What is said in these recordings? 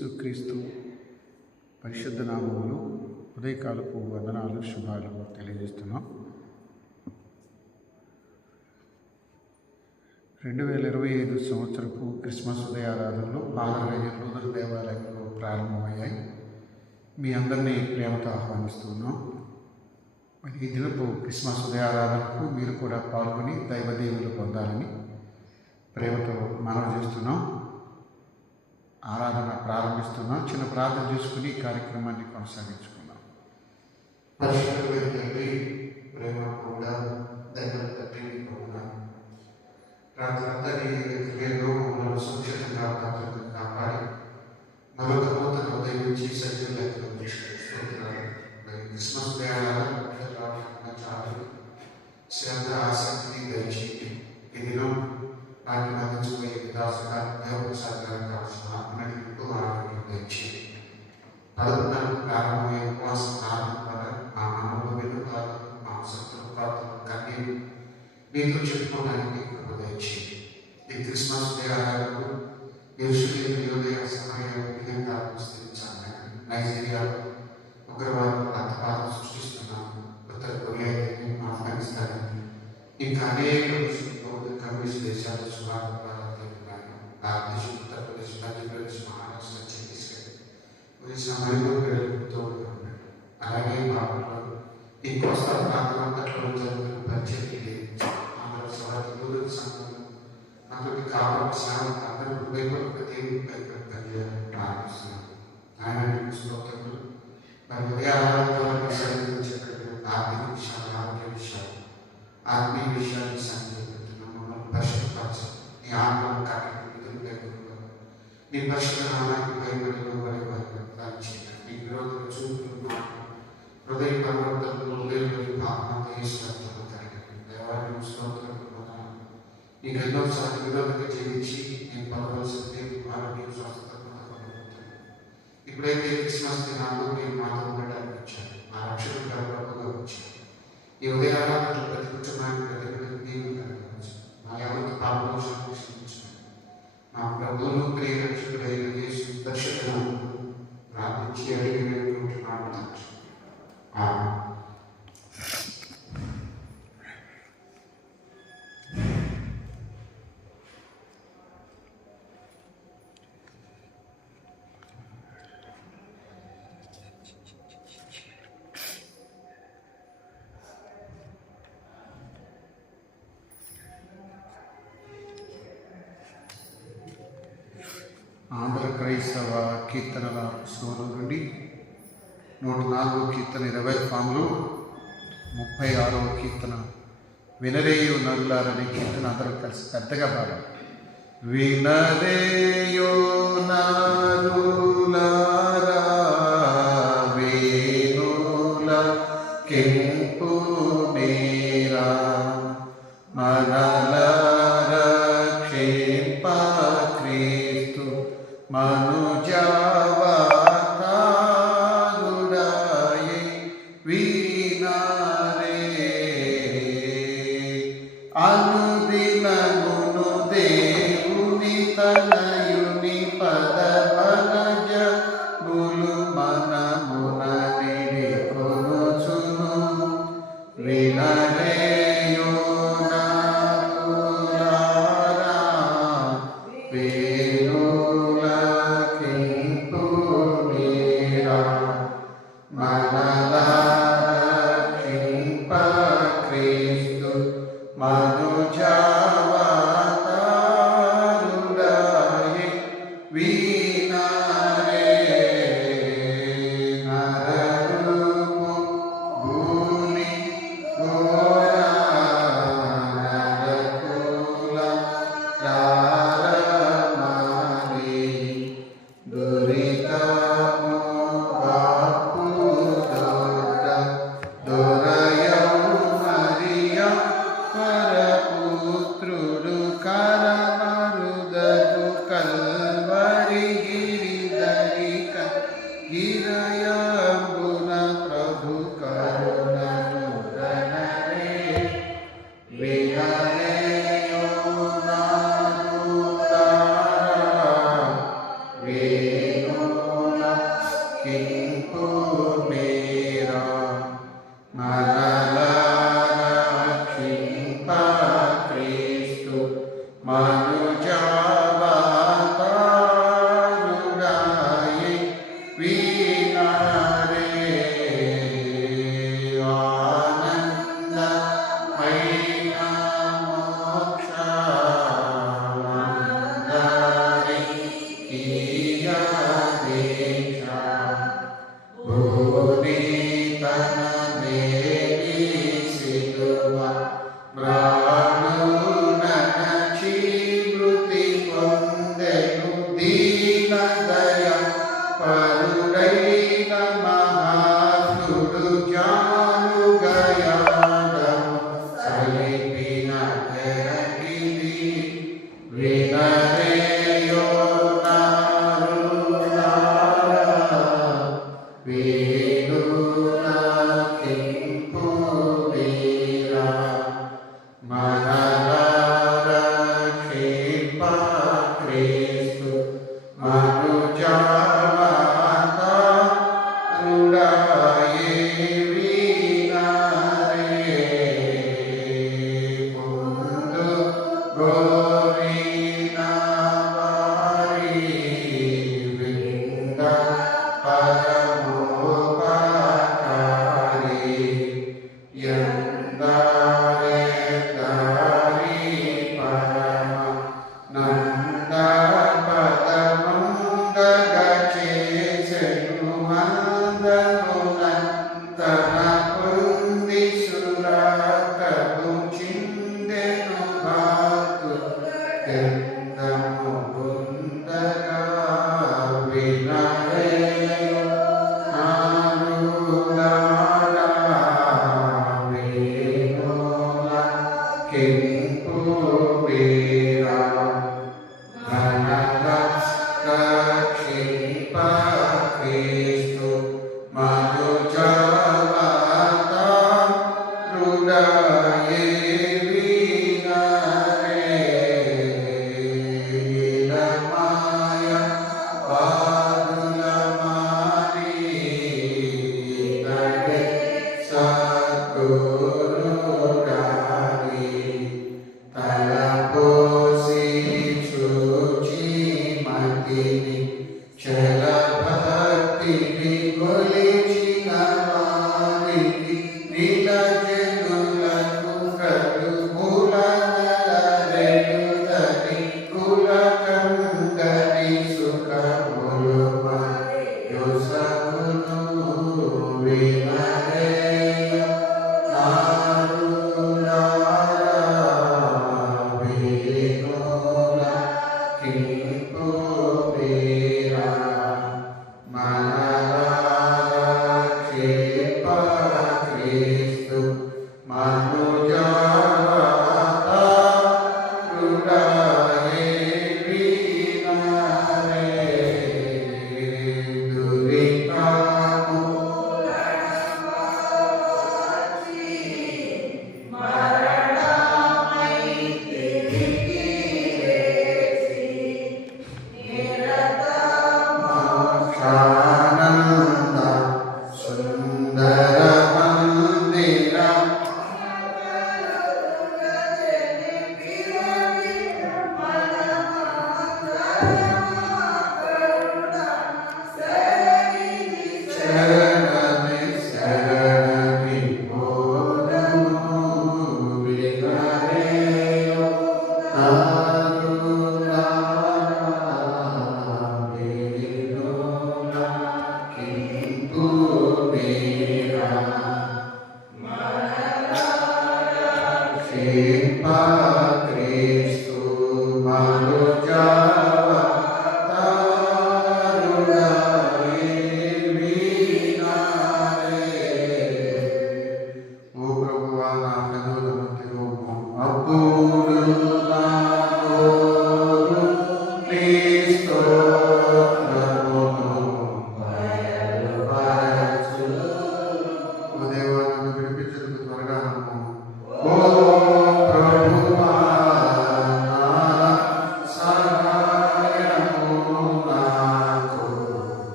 యేసుక్రీస్తు పరిశుద్ధ నామములో ఉదయకాలపు వందనాలు శుభాలు తెలియజేస్తున్నాం. 2025 సంవత్సరపు క్రిస్మస్ ఉదయారాధనలో పాలరాయ రూరల్ దేవాలయంలో ప్రారంభమయ్యాయి. మీ అందరినీ ప్రేమతో ఆహ్వానిస్తున్నాం. మరి ఈ దినపు క్రిస్మస్ ఉదయారాధనకు మీరు కూడా పాల్గొని దైవదీవులు పొందాలని ప్రేమతో మనవి చేస్తున్నాం. ఆరాధన ప్రారంభిస్తున్నాం. చిన్న ప్రార్థన చేసుకుని ఈ కార్యక్రమాన్ని కొనసాగించుకున్నాం. పరిశుద్ధమైన తండ్రి, ప్రేమ కూడా దైవ తండ్రి రాత్రంతా సురక్షితంగా కాపాడి మరొక నూతన ఉదయం నుంచి సజ్జులకు క్రిస్మస్ చాలా శ్రద్ధ ఆసక్తి దయచేయండి. ఈ దినం నాకు అందించబోయే విధాసంగా దేవప్రసాదాలకు కావాల్సిన ఆత్మనింపు ఆరోగ్యం దయచేయండి. పదకొండవ ప్రారంభమయ్యే ఉపవాస ప్రారంభం ద్వారా మా మనలో వెనుకాలు మా శత్రుపాత్రలు కన్నీరు మీతో చెప్పుకోవడానికి కృప దయచేయండి. ఈ క్రిస్మస్ దేవాలయాలకు యోదయ సమయంగా విస్తరించాలి. నైజీరియాలో ఉగ్రవాదం రక్తపాతం సృష్టిస్తున్నాము. ఉత్తర కొరియా ఆఫ్ఘనిస్తాన్ ఇంకా అనేక కమ్యూనిస్ట్ దేశాలు సుమారు భారతదేశం, ఉత్తరప్రదేశ్, మధ్యప్రదేశ్, మహారాష్ట్ర, ఛత్తీస్గఢ్, ఒరిస్సా మరియు పెరుగుతూ ఉన్నాయి. అలాగే భారత్లో ఈ కోస్తా ప్రాంతం అంతట్లో జరుగుతున్న పరిచయం ఆంధ్ర సభలు సంఘం మనకి కావాల్సిన సేవలు అందరూ హృదయపూర్వక దేవుడిపై ప్రారంభిస్తున్నాం. ఆయన స్తోత్రములు. మరి ఉదయారాధన సరిగ్గా ఆర్థిక విషయాలు, ఆరోగ్య విషయాలు, ఆత్మీయ విషయాన్ని సంబంధించిన పరిశుభ్రపరచండి. నీ ఆత్మను కట్టకుండా నీ పరిశుభ్ర నామానికి భయపడి చేయండి. నీ విరోధుల చూపులు హృదయ పరివర్తనలు ఉదయం పాపంతో ఈశ్వరంతో కలిగండి. దేవాలయం స్తోత్రం నీకు ఎన్నోసార్లు విరోధంగా జీవించి నేను పదవలసిన ఆరోగ్యం స్వస్థత ఇప్పుడైతే క్రిస్మస్ దినాలు నేను మాతో ఉండడానికి వచ్చాను. మా రక్షణ ప్రభుగా వచ్చాను. ఈ ఉదయారాధనలు ప్రతి కుటుంబానికి ప్రతి దేవుని కలగవచ్చు. మా ఎవరికి పాపదోషాలను క్షమించాను. మా ప్రభువును ప్రియరక్షకుడైన యేసు పరిశుద్ధ ప్రార్థించి అడిగి వేడుకుంటున్నాను. ఆంధ్ర క్రైస్తవ కీర్తనల స్టోర్ నుండి 104 కీర్తన 20 ఫామ్లు 36వ కీర్తన వినరేయు నరులారనే కీర్తన అందరూ కలిసి పెద్దగా పాడారు. వినరేయో నరులారా వేణుల కెంపు మేరా మనల రక్షింప క్రీస్తు మనుజావతారుడాయే వీనారే అనుదినమును దేవుని తనయుని పదవనజ బులు మనమున నిడికొనుచును వినరేయో నరులారా వేణుల కెంపు మేరా మనల రక్షింప క్రీస్తు మనుజావతారుడాయే వీనారే నరరూపు భూమి ఘోర నరకుల రారమారి దురితము బాపు దొడ్డ దొరయము మరియ పరపుత్రుడు కరమరుదకు కల్వరి గిరిధరిక గిరయంబున ప్రభు కరుణను గణరే వినరేయో నారులారా వేణు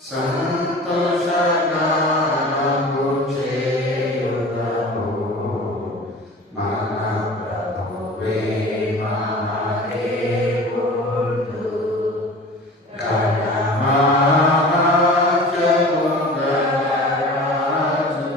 సంతోషగానము చేయుదము మన ప్రభువే మన దేవుడు గణమహాత్యము గణరాజు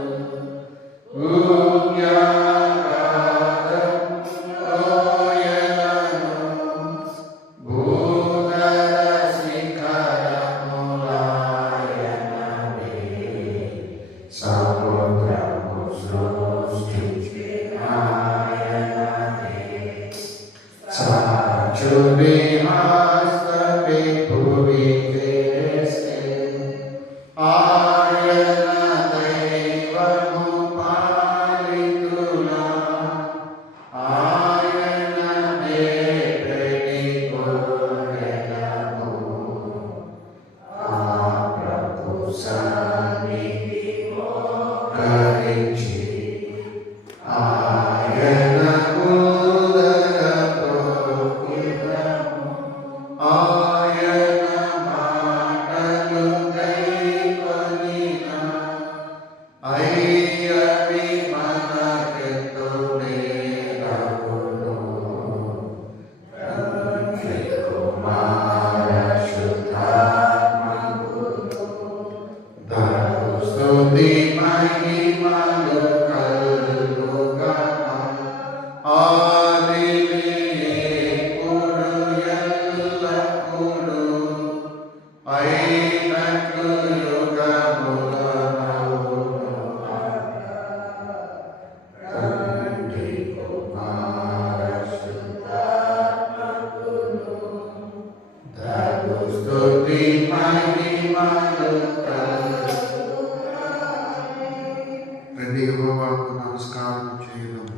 యెహోవాకు నమస్కారం చేయుదము.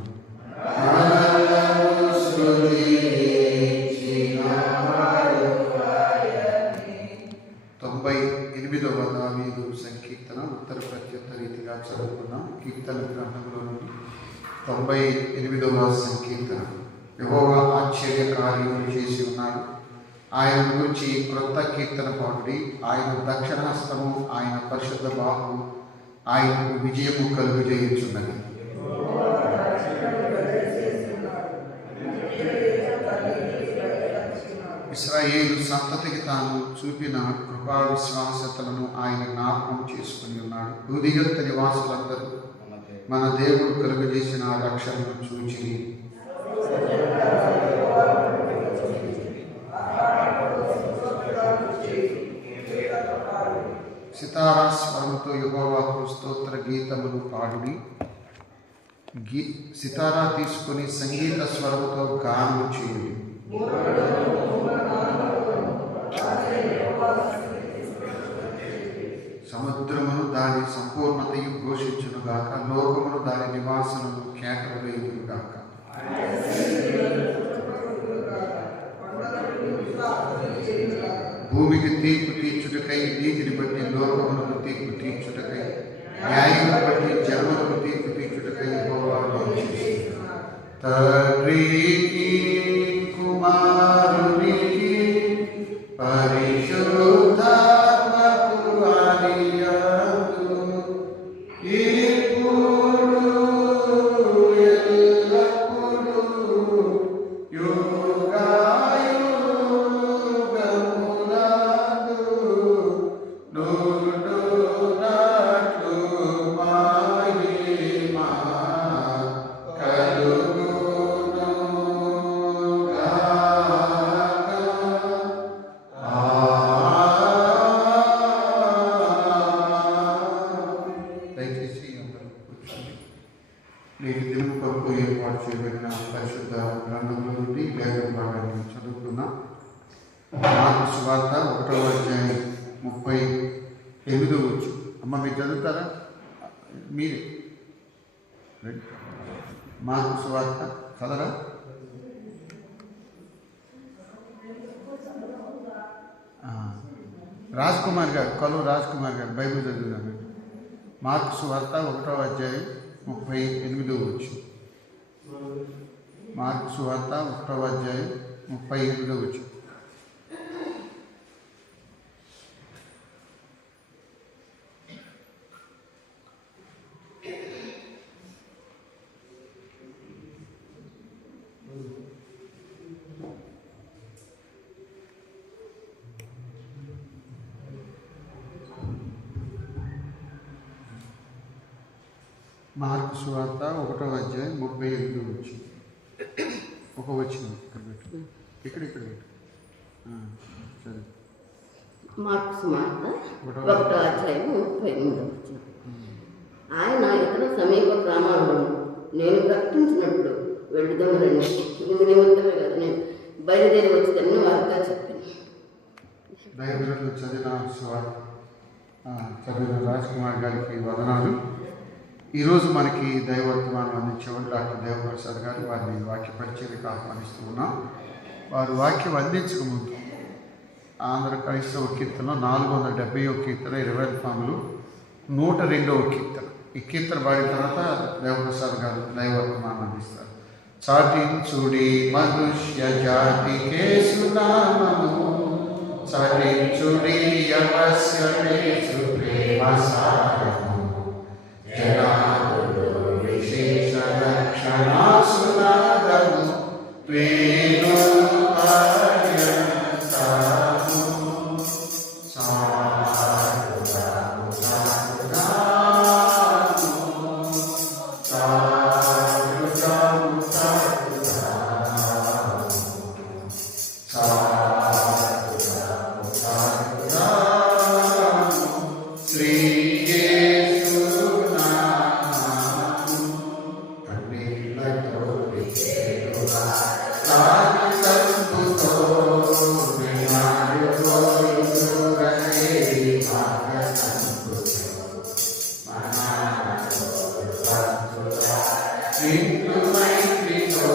98వ దావీదు సంకీర్తన ఉత్తర ప్రత్యుత్త రీతిగా చదువుకున్నాం. కీర్తన గ్రంథంలో నుండి 98వ సంకీర్తన. యెహోవా ఆశ్చర్య కార్యములు చేసి ఉన్నాడు, ఆయన గురించి క్రొత్త కీర్తన పాడుడి. ఆయన దక్షిణ హస్తము, ఆయన పరిశుద్ధ బాహు ఆయనకు విజయము కలుగజేయుచున్నది. ఇశ్రాయేలు సంతతికి తాను చూపిన కృపా విశ్వాసతలను ఆయన జ్ఞాపకం చేసుకుని ఉన్నాడు. భూదిగంత నివాసులందరూ మన దేవుడు కలుగజేసిన రక్షణను చూచి సితారా స్వరంతో యెహోవాకు స్తోత్ర గీతములు పాడుడి. సితారా తీసుకుని సంగీత స్వరముతో గానము చేయుడి. సముద్రమును దాని సంపూర్ణతయు ఘోషించునుగాక, లోకమును దాని నివాసమును కేకలు వేయునుగాక. భూమికి తీర్పు తీర్చుటకై, నీతిని బట్టి లోకమునకు తీర్పు తీర్చుటకై, న్యాయమును బట్టి జన్మలకు తీర్పు తీర్చుటకై యెహోవా తండ్రికి కుమారునికి పరిశుద్ధాత్మకు ఆదియందు ఇప్పుడు ఎల్లప్పుడూ యుగాయుగములందు నుండునట్లు మహిమ నేటి దినము కొరకు ఏర్పాటు చేయబడిన పరిశుద్ధ గ్రంథంలో నుండి లేఖన భాగాన్ని చదువుకున్నాం. మార్కు సువార్త 1వ అధ్యాయం 38వ వచనం. అమ్మ మీరు చదువుతారా? మీరే మార్కు సువార్త చదరా? రాజ్ కుమార్ గారు, కలువు రాజ్ కుమార్ గారు బైబిల్ చదువుతున్నాను. మార్కు సువార్త 1వ అధ్యాయం 38వ వచనం. మార్కు సువార్త 1వ అధ్యాయం 38వ వచనం. మార్కు సువార్త 1వ అధ్యాయం 38 వచ్చి ఒక వచ్చిన ఇక్కడ పెట్టు సరే. మార్కు సువార్త 1వ అధ్యాయం 38 వచ్చిన. ఆయన ఇతర సమీప గ్రామాలను నేను ప్రకటించినప్పుడు వెళ్ళుదాం రండి, ఇందు నిమిత్తమే కదా నేను బయలుదేరి వచ్చిందని వార్త చెప్పాను. దైవజనులు చదివిన రాజ్ కుమార్ గారికి వదనాలు. ఈరోజు మనకి దైవత్వాన్ని అందించేవారు డాక్టర్ దేవప్రసాద్ గారు. వారిని వాక్య పరిచర్యకు ఆహ్వానిస్తూ ఉన్నాం. వారు వాక్యం అందించక ముందు ఆంధ్ర క్రైస్తవ కీర్తన 470వ కీర్తన 20 అల్ఫాములు 102వ కీర్తన. ఈ కీర్తన పాడిన తర్వాత దేవప్రసాద్ గారు దైవత్వాన్ని అందిస్తారు. చాటించుడి మనుష్య జాతికే సునామము, చాటించుడి అవశ్యమేసు ప్రేమ సారము, జనాదులు విశేష లక్షణ సునాదము, వేణు పర్యంతము సారుదాము సారుదాము సారుదాము సారుదాము సారుదాము శ్రీ యేసు నామము కన్నీళ్లతో విచేరుగా సానుతంపుతో వినాడుతో ఇదురనేది మాగతంపుతో మనాతో భక్తులా నిన్ను మైత్రితో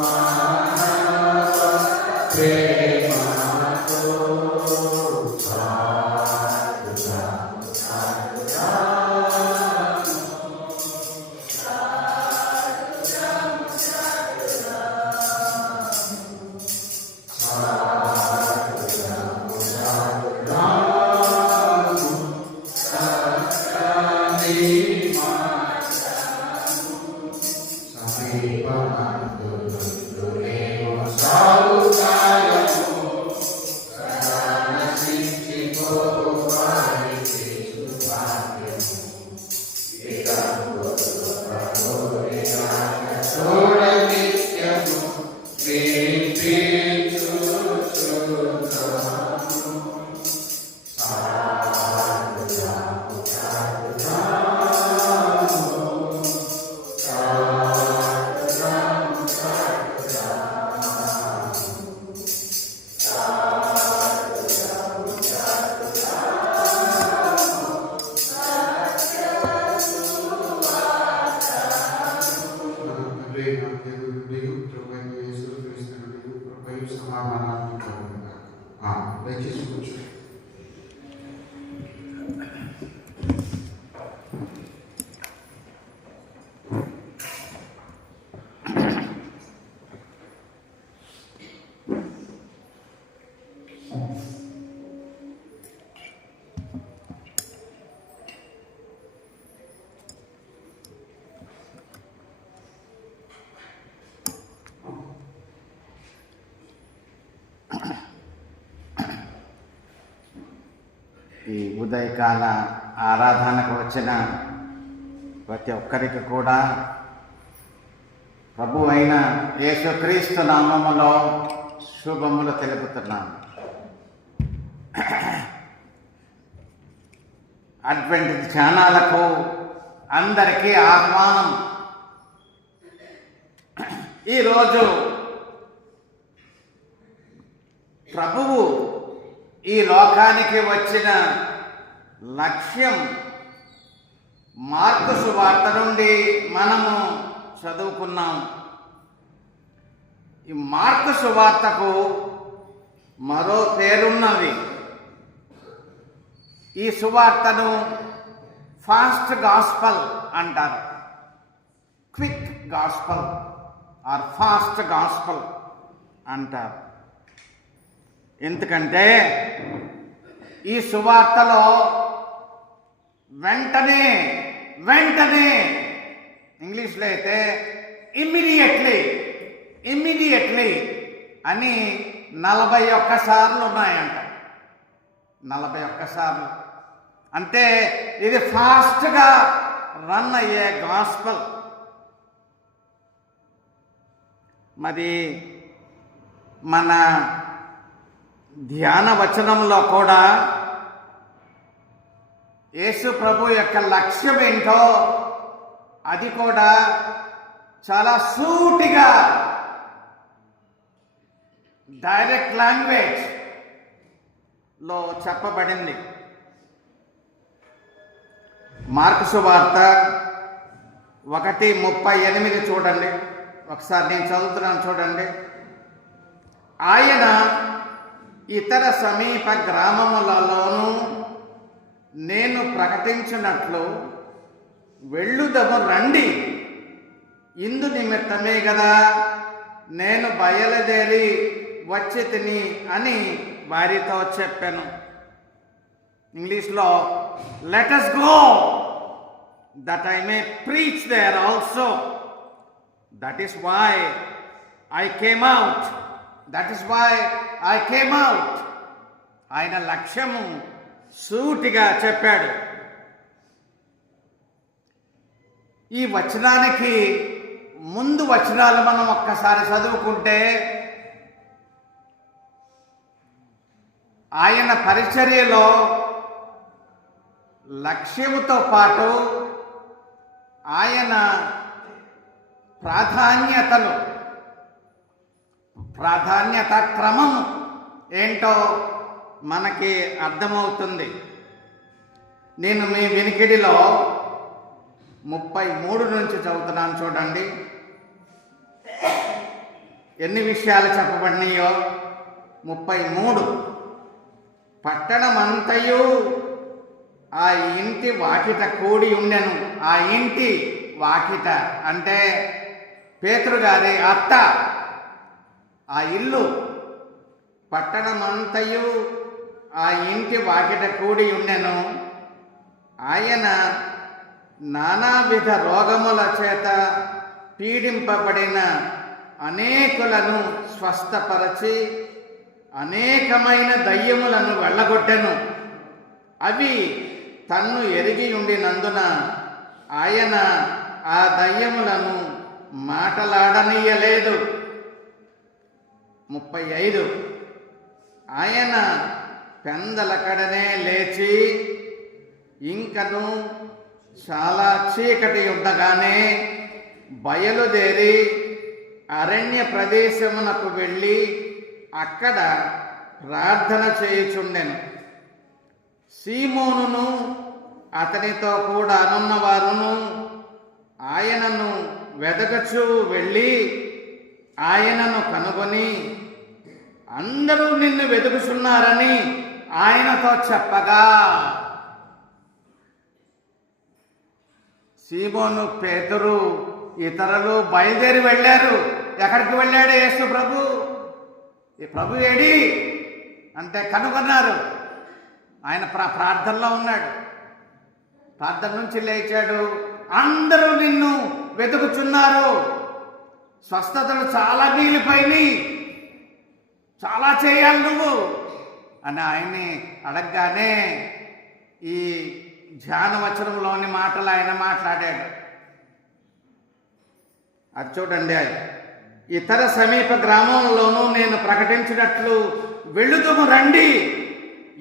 మానవ ప్రేమతో సారుదాము సారుదాము సారుదాము సారుదాము సత్యాన్ని సమీపమందు నుండునేమో సాగుకాయము, సదా నశించిపోవు వారికి సుభాగ్యము. విడంబులు పరోరి రాక తోడ నిత్యము, ప్రీతించుచున్నాము. సారుదాము సారుదాము సారుదాము దయచేసి కూర్చోండి. ఈ ఉదయకాల ఆరాధనకు వచ్చిన ప్రతి ఒక్కరికి కూడా ప్రభు అయిన యేసుక్రీస్తు నామములో శుభములు తెలుపుతున్నాను. అడ్వెంట్ ధ్యానాలకు అందరికీ ఆహ్వానం. ఈరోజు ప్రభువు ఈ లోకానికి వచ్చిన లక్ష్యం మార్కు సువార్త నుండి మనము చదువుకున్నాం. ఈ మార్కు సువార్తకు మరో పేరున్నది. ఈ సువార్తను ఫాస్ట్ గాస్పల్ అంటారు. Quick gospel or fast gospel అంటారు. ఎందుకంటే ఈ సువార్తలో వెంటనే ఇంగ్లీష్లో అయితే ఇమ్మీడియట్లీ అని 41 సార్లు ఉన్నాయంట. 41 సార్లు అంటే ఇది ఫాస్ట్గా రన్ అయ్యే గాస్పల్. మరి మన ధ్యాన వచనంలో కూడా యేసు ప్రభు యొక్క లక్ష్యం ఏంటో అది కూడా చాలా సూటిగా డైరెక్ట్ లాంగ్వేజ్ లో చెప్పబడింది. మార్కు సువార్త 1:38 చూడండి. ఒకసారి నేను చదువుతున్నాను చూడండి. ఆయన ఇతర సమీప గ్రామములలోనూ నేను ప్రకటించినట్లు వెళ్ళుదము రండి, ఇందు నిమిత్తమే కదా నేను బయలుదేరి వచ్చి తిని అని వారితో చెప్పాను. ఇంగ్లీష్లో let us go that I may preach there also. That is why I came out. That is why I came out. ఆయన లక్ష్యము సూటిగా చెప్పాడు. ఈ వచనానికి ముందు వచనాలు మనం ఒక్కసారి చదువుకుంటే ఆయన పరిచర్యలో లక్ష్యముతో పాటు ఆయన ప్రాధాన్యత క్రమం ఏంటో మనకి అర్థమవుతుంది. నేను మీ వినికిడిలో 33 నుంచి చదువుతున్నాను చూడండి. ఎన్ని విషయాలు చెప్పబడినాయో. 33 పట్టణమంతయు ఆ ఇంటి వాకిట కూడి ఉండెను. ఆ ఇంటి వాకిట అంటే పేతురు గారి అత్త ఆ ఇల్లు. పట్టణమంతయు ఆ ఇంటి వాకిట కూడి ఉండెను. ఆయన నానావిధ రోగముల చేత పీడింపబడిన అనేకులను స్వస్థపరచి అనేకమైన దయ్యములను వెళ్ళగొట్టెను. అవి తన్ను ఎరిగి ఉండినందున ఆయన ఆ దయ్యములను మాటలాడనీయలేదు. 35 ఆయన పెందలకడనే లేచి ఇంకను చాలా చీకటి ఉండగానే బయలుదేరి అరణ్య ప్రదేశమునకు వెళ్ళి అక్కడ ప్రార్థన చేయుచుండెను. సీమోనును అతనితో కూడా అనున్నవారును ఆయనను వెదకచూ వెళ్ళి ఆయనను కనుగొని అందరూ నిన్ను వెతుకుచున్నారని ఆయనతో చెప్పగా, సీమోను, పేతురు, ఇతరులు బయలుదేరి వెళ్ళారు. ఎక్కడికి వెళ్ళాడు యేసు ప్రభు? ఈ ప్రభు ఏడి అంటే కనుగొన్నారు. ఆయన ప్రార్థనలో ఉన్నాడు. ప్రార్థన నుంచి లేచాడు. అందరూ నిన్ను వెతుకుచున్నారు, స్వస్థతలు చాలా మిగిలిపోయినాయి, చాలా చేయాలి నువ్వు అని ఆయన్ని అడగగానే ఈ ధ్యానవచనంలోని మాటలు ఆయన మాట్లాడాడు. అది చూడండి. ఇతర సమీప గ్రామంలోనూ నేను ప్రకటించినట్లు వెళ్ళుదుము రండి,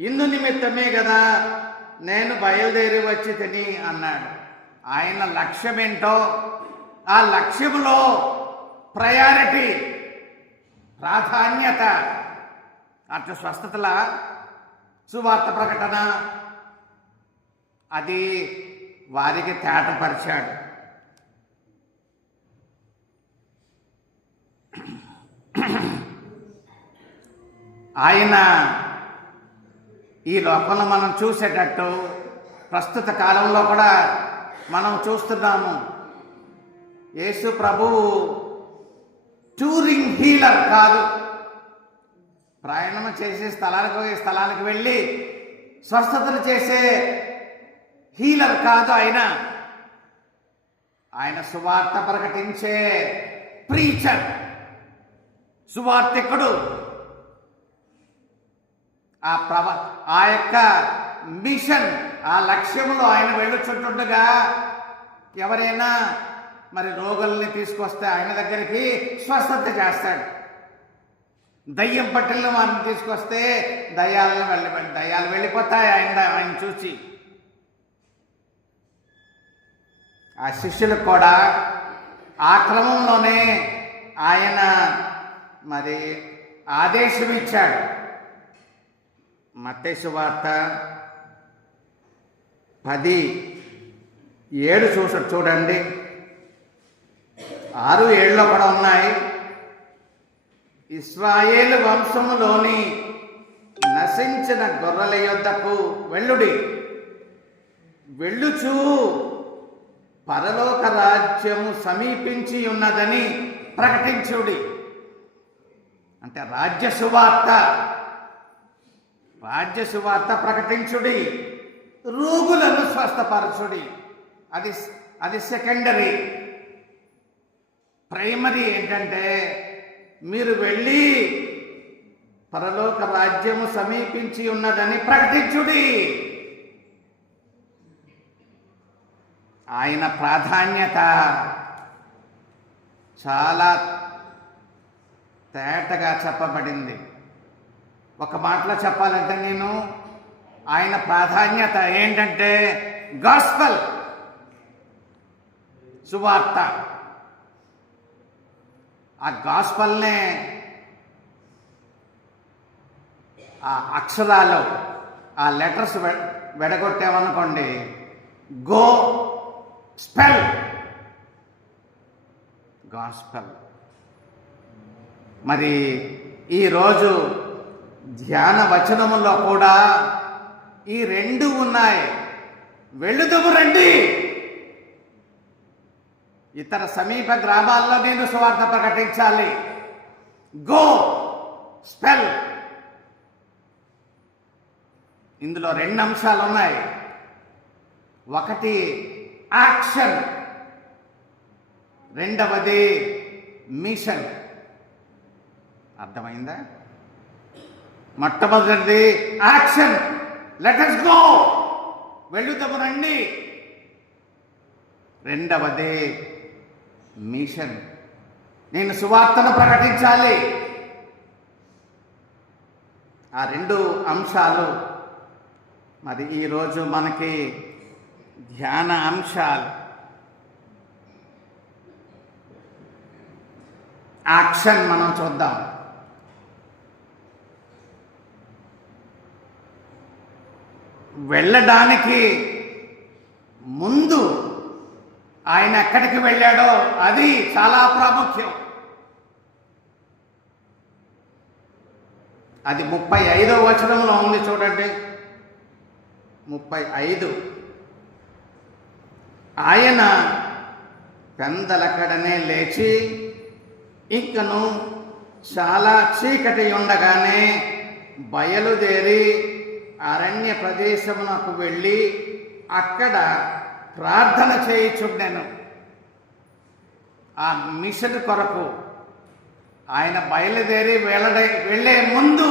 ఇందు నిమిత్తమే కదా నేను బయలుదేరి వచ్చి తిని అన్నాడు. ఆయన లక్ష్యం ఏంటో, ఆ లక్ష్యములో ప్రయారిటీ, ప్రాధాన్యత అటు స్వస్థతల సువార్త ప్రకటన అది వారికి తేటపరిచాడు. ఆయన ఈ లోకంలో మనం చూసేటట్టు ప్రస్తుత కాలంలో కూడా మనం చూస్తున్నాము. యేసు ప్రభువు టూరింగ్ హీలర్ కాదు. ప్రయాణం చేసే స్థలానికి వెళ్ళి స్వస్థతలు చేసే హీలర్ కాదు. ఆయన సువార్త ప్రకటించే ప్రీచర్, సువార్తికుడు. ఆ యొక్క మిషన్, ఆ లక్ష్యంలో ఆయన వెళ్ళుచుంటుండగా ఎవరైనా మరి రోగుల్ని తీసుకొస్తే ఆయన దగ్గరికి స్వస్థత చేస్తాడు. దయ్యం పట్టిన వారిని తీసుకొస్తే దయ్యాలు వెళ్ళిపోతాయి ఆయన చూసి. ఆ శిష్యులకు కూడా ఆ క్రమంలోనే ఆయన మరి ఆదేశం ఇచ్చాడు. మత్తయి సువార్త 10:7 చూడండి. 6:7 కూడా ఉన్నాయి. ఇశ్రాయేలు వంశములోని నశించిన గొర్రెల యొద్దకు వెళ్ళుడి, వెళ్ళుచూ పరలోక రాజ్యము సమీపించి ఉన్నదని ప్రకటించుడి. అంటే రాజ్య సువార్త ప్రకటించుడి, రోగులను స్వస్థపరచుడి. అది సెకండరీ. ప్రైమరీ ఏంటంటే మీరు వెళ్ళి పరలోక రాజ్యము సమీపించి ఉన్నదని ప్రకటించుడి. ఆయన ప్రాధాన్యత చాలా తేటగా చెప్పబడింది. ఒక మాటలో చెప్పాలంటే నేను ఆయన ప్రాధాన్యత ఏంటంటే గాస్పల్, సువార్త. ఆ గాస్పల్నే ఆ అక్షరాలు, ఆ లెటర్స్ వెడగొట్టామనుకోండి, గో స్పెల్ గాస్పల్. మరి ఈరోజు ధ్యాన వచనములో కూడా ఈ 2 ఉన్నాయి. వెళ్ళుదుము రండి, ఇతర సమీప గ్రామాల్లో నేను సువార్త ప్రకటించాలి. Go spell. ఇందులో 2 అంశాలు ఉన్నాయి. ఒకటి యాక్షన్, రెండవది మిషన్. అర్థమైందా? మొట్టమొదటిది యాక్షన్, లెట్ us గో, వెళ్ళుదాము రండి. రెండవది మిషన్, నేను సువార్తను ప్రకటించాలి. ఆ 2 అంశాలు మరి ఈరోజు మనకి ధ్యాన అంశాలు. యాక్షన్ మనం చూద్దాం. వెళ్ళడానికి ముందు ఆయన ఎక్కడికి వెళ్ళాడో అది చాలా ప్రాముఖ్యం. అది 35వ వచనంలో ఉంది చూడండి. 35. ఆయన పెందలకడనే లేచి ఇంకను చాలా చీకటి ఉండగానే బయలుదేరి అరణ్య ప్రదేశమునకు వెళ్ళి అక్కడ ప్రార్థన చేయుచుండెను. ఆ మిషన్ కొరకు ఆయన బయలుదేరి వెళ్ళే ముందు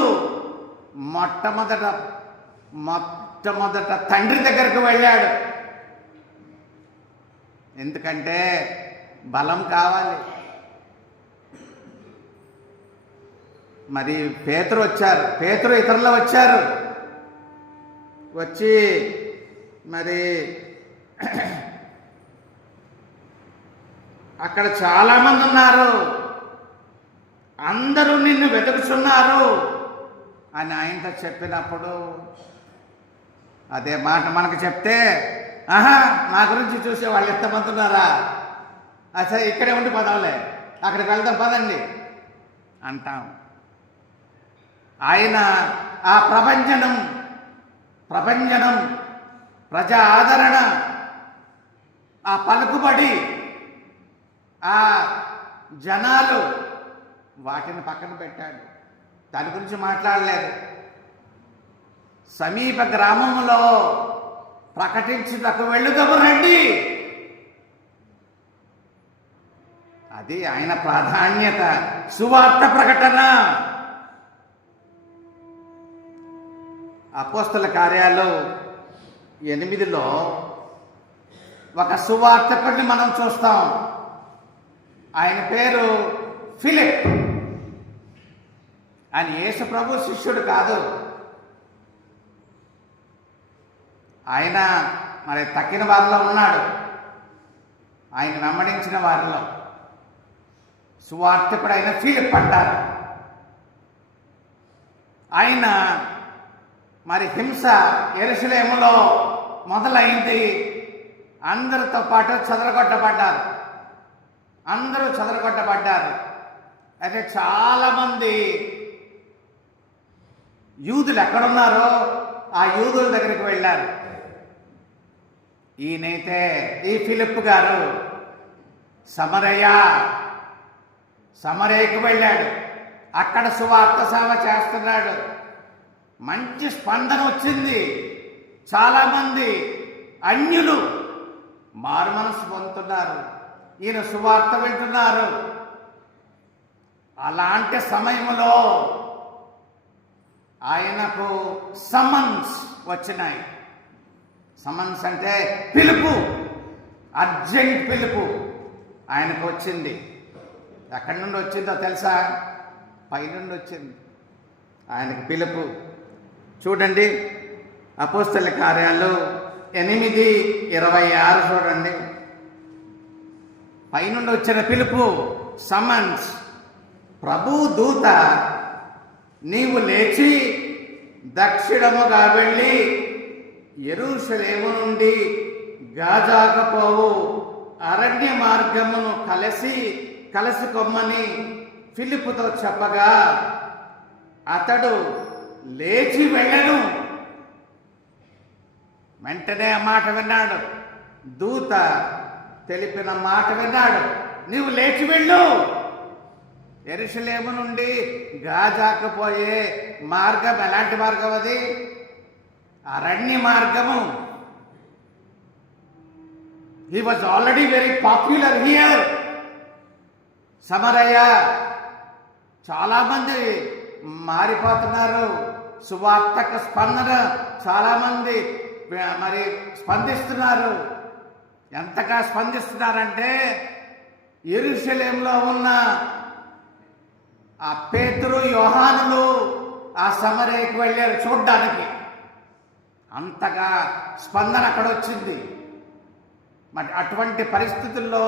మొట్టమొదట తండ్రి దగ్గరకు వెళ్ళాడు. ఎందుకంటే బలం కావాలి. మరి పేతురు ఇతరులు వచ్చారు. వచ్చి మరి అక్కడ చాలామంది ఉన్నారు, అందరూ నిన్ను వెతుకుతున్నారు అని ఆయనతో చెప్పినప్పుడు అదే మాట మనకు చెప్తే, ఆహా నా గురించి చూసే వాళ్ళు ఎంతమంది ఉన్నారా, అసలు ఇక్కడే ఉండి పదవలే, అక్కడికి వెళ్దాం పదండి అంటాం. ఆయన ఆ ప్రభంజనం, ప్రజా ఆదరణ, ఆ పలుకుబడి, ఆ జనాలు, వాటిని పక్కన పెట్టాడు. దాని గురించి మాట్లాడలేదు. సమీప గ్రామంలో ప్రకటించుటకు వెళ్ళుదాము రండి. అది ఆయన ప్రాధాన్యత, సువార్త ప్రకటన. అపోస్తల కార్యాలు 8లో ఒక సువార్తకుడిని మనం చూస్తాం. ఆయన పేరు ఫిలిప్. ఆయన యేసు ప్రభు శిష్యుడు కాదు. ఆయన మరి తక్కిన వారిలో ఉన్నాడు, ఆయన వెంబడించిన వారిలో. సువార్తకుడు అయిన ఫిలిప్ అంటారు. ఆయన మరి హింస యెరూషలేములో మొదలైంది. అందరితో పాటు చెదరగొట్టబడ్డారు. అందరూ చెదరగొట్టబడ్డారు. అయితే చాలామంది యూదులు ఎక్కడున్నారో ఆ యూదుల దగ్గరికి వెళ్ళారు. ఈయనైతే ఈ ఫిలిప్ గారు సమరయకు వెళ్ళాడు. అక్కడ సువార్త సేవ చేస్తున్నాడు. మంచి స్పందన వచ్చింది. చాలామంది అన్యులు మారు మనసు పొందుతున్నారు, ఈయన సువార్త వింటున్నారు. అలాంటి సమయంలో ఆయనకు సమన్స్ వచ్చినాయి. సమన్స్ అంటే పిలుపు, అర్జెంట్ పిలుపు ఆయనకు వచ్చింది. ఎక్కడి నుండి వచ్చిందో తెలుసా? పైనుండి వచ్చింది ఆయనకు పిలుపు. చూడండి, అపోస్తల కార్యాలు 8:26 చూడండి. పైనుండి వచ్చిన పిలుపు, సమన్స్. ప్రభు దూత, నీవు లేచి దక్షిణముగా వెళ్ళి యెరూషలేము నుండి గాజాకు పోవు అరణ్య మార్గమును కలుసుకొమ్మని ఫిలిప్పుతో చెప్పగా అతడు లేచి వెళ్ళను. వెంటనే ఆ మాట విన్నాడు. దూత తెలిపిన మాట విన్నాడు. నీవు లేచి వెళ్ళు. యెరూషలేము నుండి గాజాకు పోయే మార్గం ఎలాంటి మార్గం? అది అరణ్య మార్గము. He was already very popular here. సమరయ చాలామంది మారిపోతున్నారు. సువార్తకు స్పందన చాలామంది మరి స్పందిస్తున్నారు. ఎంతగా స్పందిస్తున్నారంటే యెరూషలేములో ఉన్న ఆ పేతురు, యోహానులు ఆ సమరయకు వెళ్ళారు చూడ్డానికి. అంతగా స్పందన అక్కడ వచ్చింది. మరి అటువంటి పరిస్థితుల్లో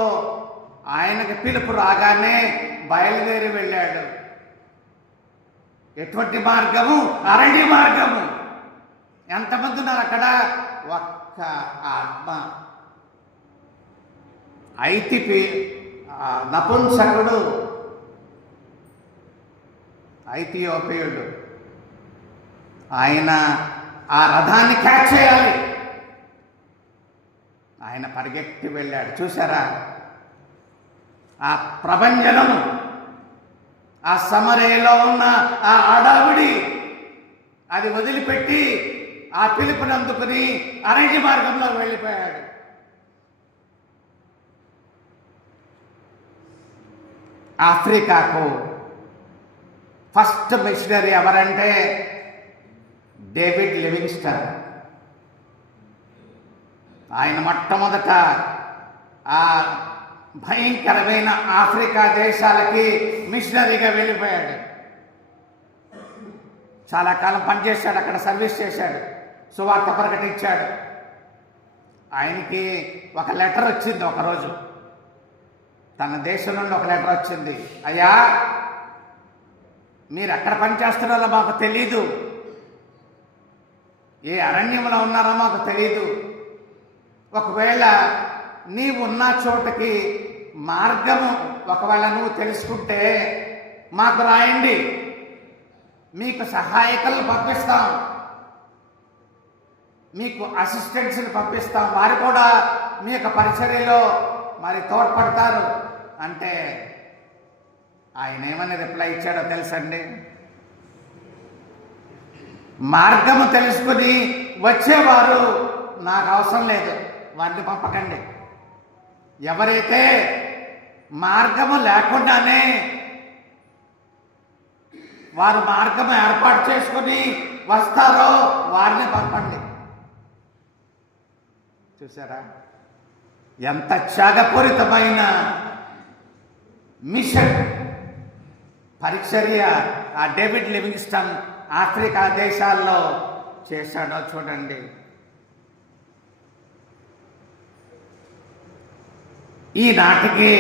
ఆయనకి పిలుపు రాగానే బయలుదేరి వెళ్ళాడు. ఎటువంటి మార్గము? అరణ్య మార్గము. ఎంతమంది ఉన్నారు అక్కడ? ఒక్క ఆత్మ. నపుంసకుడు, ఐథియోపియుడు, ఆయన ఆ రథాన్ని క్యాచ్ చేయాలి. ఆయన పరిగెత్తి వెళ్ళాడు. చూసారా ఆ ప్రభంజనము, ఆ సమరయలో ఉన్న ఆ అడావిడి, అది వదిలిపెట్టి ఆ పిలుపుని అందుకుని అరణ్య మార్గంలో వెళ్ళిపోయాడు. ఆఫ్రికాకు ఫస్ట్ మిషనరీ ఎవరంటే డేవిడ్ లివింగ్స్టన్. ఆయన మొట్టమొదట ఆ భయంకరమైన ఆఫ్రికా దేశాలకి మిషనరీగా వెళ్ళిపోయాడు. చాలా కాలం పనిచేశాడు, అక్కడ సర్వీస్ చేశాడు, సువార్త ప్రకటించాడు. ఆయనకి ఒక లెటర్ వచ్చింది. ఒకరోజు తన దేశం నుండి ఒక లెటర్ వచ్చింది. అయ్యా, మీరు ఎక్కడ పనిచేస్తున్నారో మాకు తెలీదు, ఏ అరణ్యంలో ఉన్నారో మాకు తెలీదు. ఒకవేళ నీవు ఉన్న చోటకి మార్గము ఒకవేళ నువ్వు తెలుసుకుంటే మాకు రాయండి, మీకు సహాయకులను పంపిస్తాం, మీకు అసిస్టెంట్స్ని పంపిస్తాం, వారు కూడా మీ యొక్క పరిచర్యలో మరి తోడ్పడతారు అంటే ఆయన ఏమని రిప్లై ఇచ్చాడో తెలుసండి? మార్గము తెలుసుకుని వచ్చేవారు నాకు అవసరం లేదు, వారిని పంపకండి. ఎవరైతే మార్గము లేకుండానే వారు మార్గము ఏర్పాటు చేసుకుని వస్తారో వారిని పంపండి. చూసారా? ఎంత త్యాగపూరితమైన మిషన్ పరిచర్య ఆ డేవిడ్ లివింగ్స్టన్ ఆఫ్రికా దేశాల్లో చేశాడో చూడండి. ఈనాటికి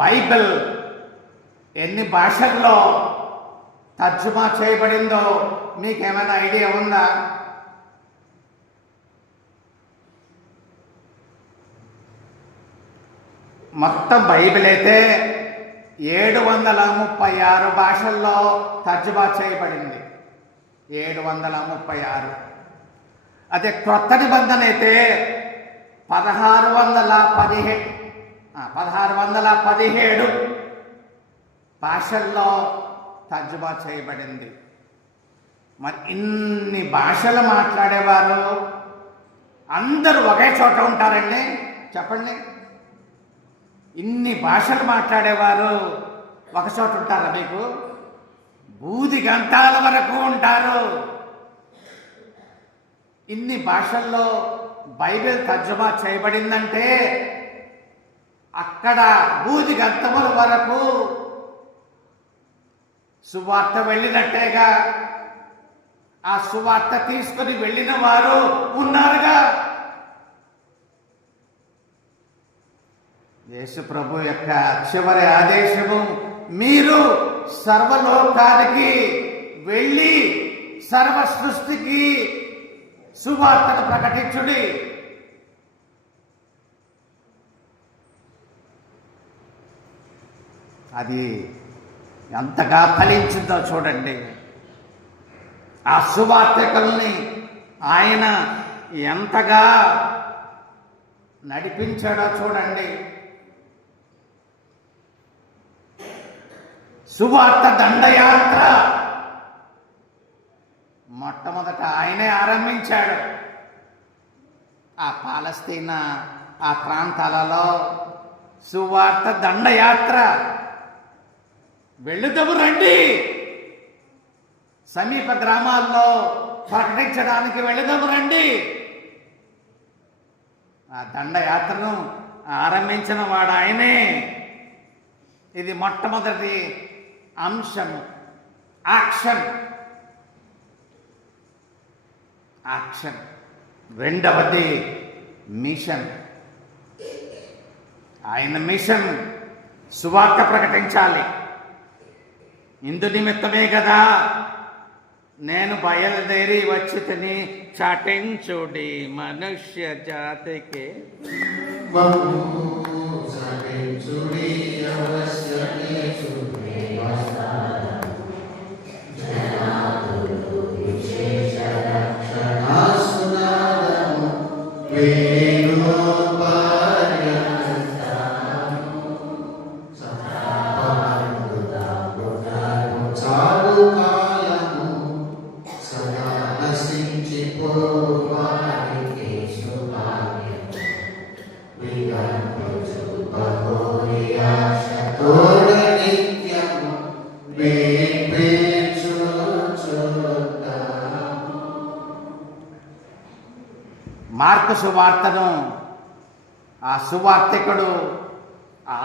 బైబిల్ ఎన్ని భాషల్లో తర్జుమా చేయబడిందో మీకేమైనా ఐడియా ఉందా? మొత్తం బైబిల్ అయితే 736 భాషల్లో తర్జుమా చేయబడింది. 736. అదే క్రొత్త నిబంధన అయితే 1617 భాషల్లో తర్జుమా చేయబడింది. మరి ఇన్ని భాషలు మాట్లాడేవారు అందరూ ఒకే చోట ఉంటారండి? చెప్పండి. ఇన్ని భాషలు మాట్లాడేవారు ఒక చోట ఉంటారా మీకు? బూది గంటాల వరకు ఉంటారు. ఇన్ని భాషల్లో బైబిల్ తర్జుమా చేయబడిందంటే అక్కడ బూది గంతముల వరకు సువార్త వెళ్ళినట్టేగా. ఆ సువార్త తీసుకుని వెళ్ళిన వారు ఉన్నారుగా. యేసు ప్రభు యొక్క చివరి ఆదేశము, మీరు సర్వలోకానికి వెళ్ళి సర్వ సృష్టికి సువార్తను ప్రకటించుడి. అది ఎంతగా ఫలించిందో చూడండి. ఆ సువార్తికుల్ని ఆయన ఎంతగా నడిపించాడో చూడండి. సువార్త దండయాత్ర మొట్టమొదట ఆయనే ఆరంభించాడు. ఆ పాలస్తీనా ఆ ప్రాంతాలలో సువార్త దండయాత్ర. వెళ్ళుదము రండి, సమీప గ్రామాల్లో ప్రకటించడానికి వెళ్ళుదము రండి. ఆ దండయాత్రను ఆరంభించిన వాడు ఆయనే. ఇది మొట్టమొదటి అంశం, యాక్షన్. రెండవది మిషన్. ఆయన మిషన్ సువార్త ప్రకటించాలి. ఇందు నిమిత్తమే కదా నేను బయలుదేరి వచ్చి తిని చాటించుడి మనుష్య జాతికి. మార్కు సువార్తను ఆ సువార్తికుడు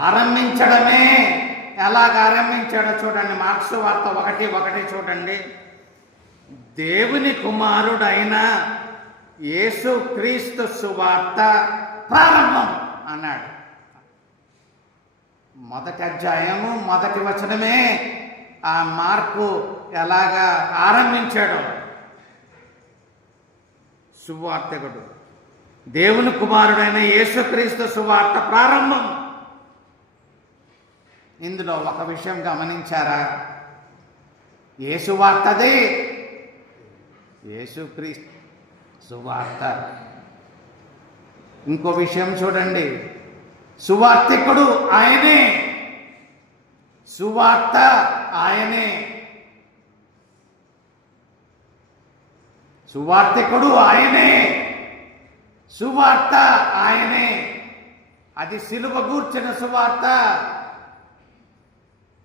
ఆరంభించడమే ఎలాగ ఆరంభించాడో చూడండి. మార్కు సువార్త 1:1 చూడండి. దేవుని కుమారుడైన యేసు క్రీస్తు సువార్త ప్రారంభం అన్నాడు. మొదటి అధ్యాయము మొదటి వచనమే ఆ మార్కు ఎలాగా ఆరంభించాడు. సువార్తికుడు దేవుని కుమారుడైన యేసుక్రీస్తు సువార్త ప్రారంభం. ఇందులో ఒక విషయం గమనించారా? ఏ సువార్తది? యేసుక్రీస్తు సువార్త. ఇంకో విషయం చూడండి, సువార్తికుడు ఆయనే, సువార్త ఆయనే. సువార్తికుడు ఆయనే, సువార్త ఆయనే. అది సిలువ గూర్చిన సువార్త,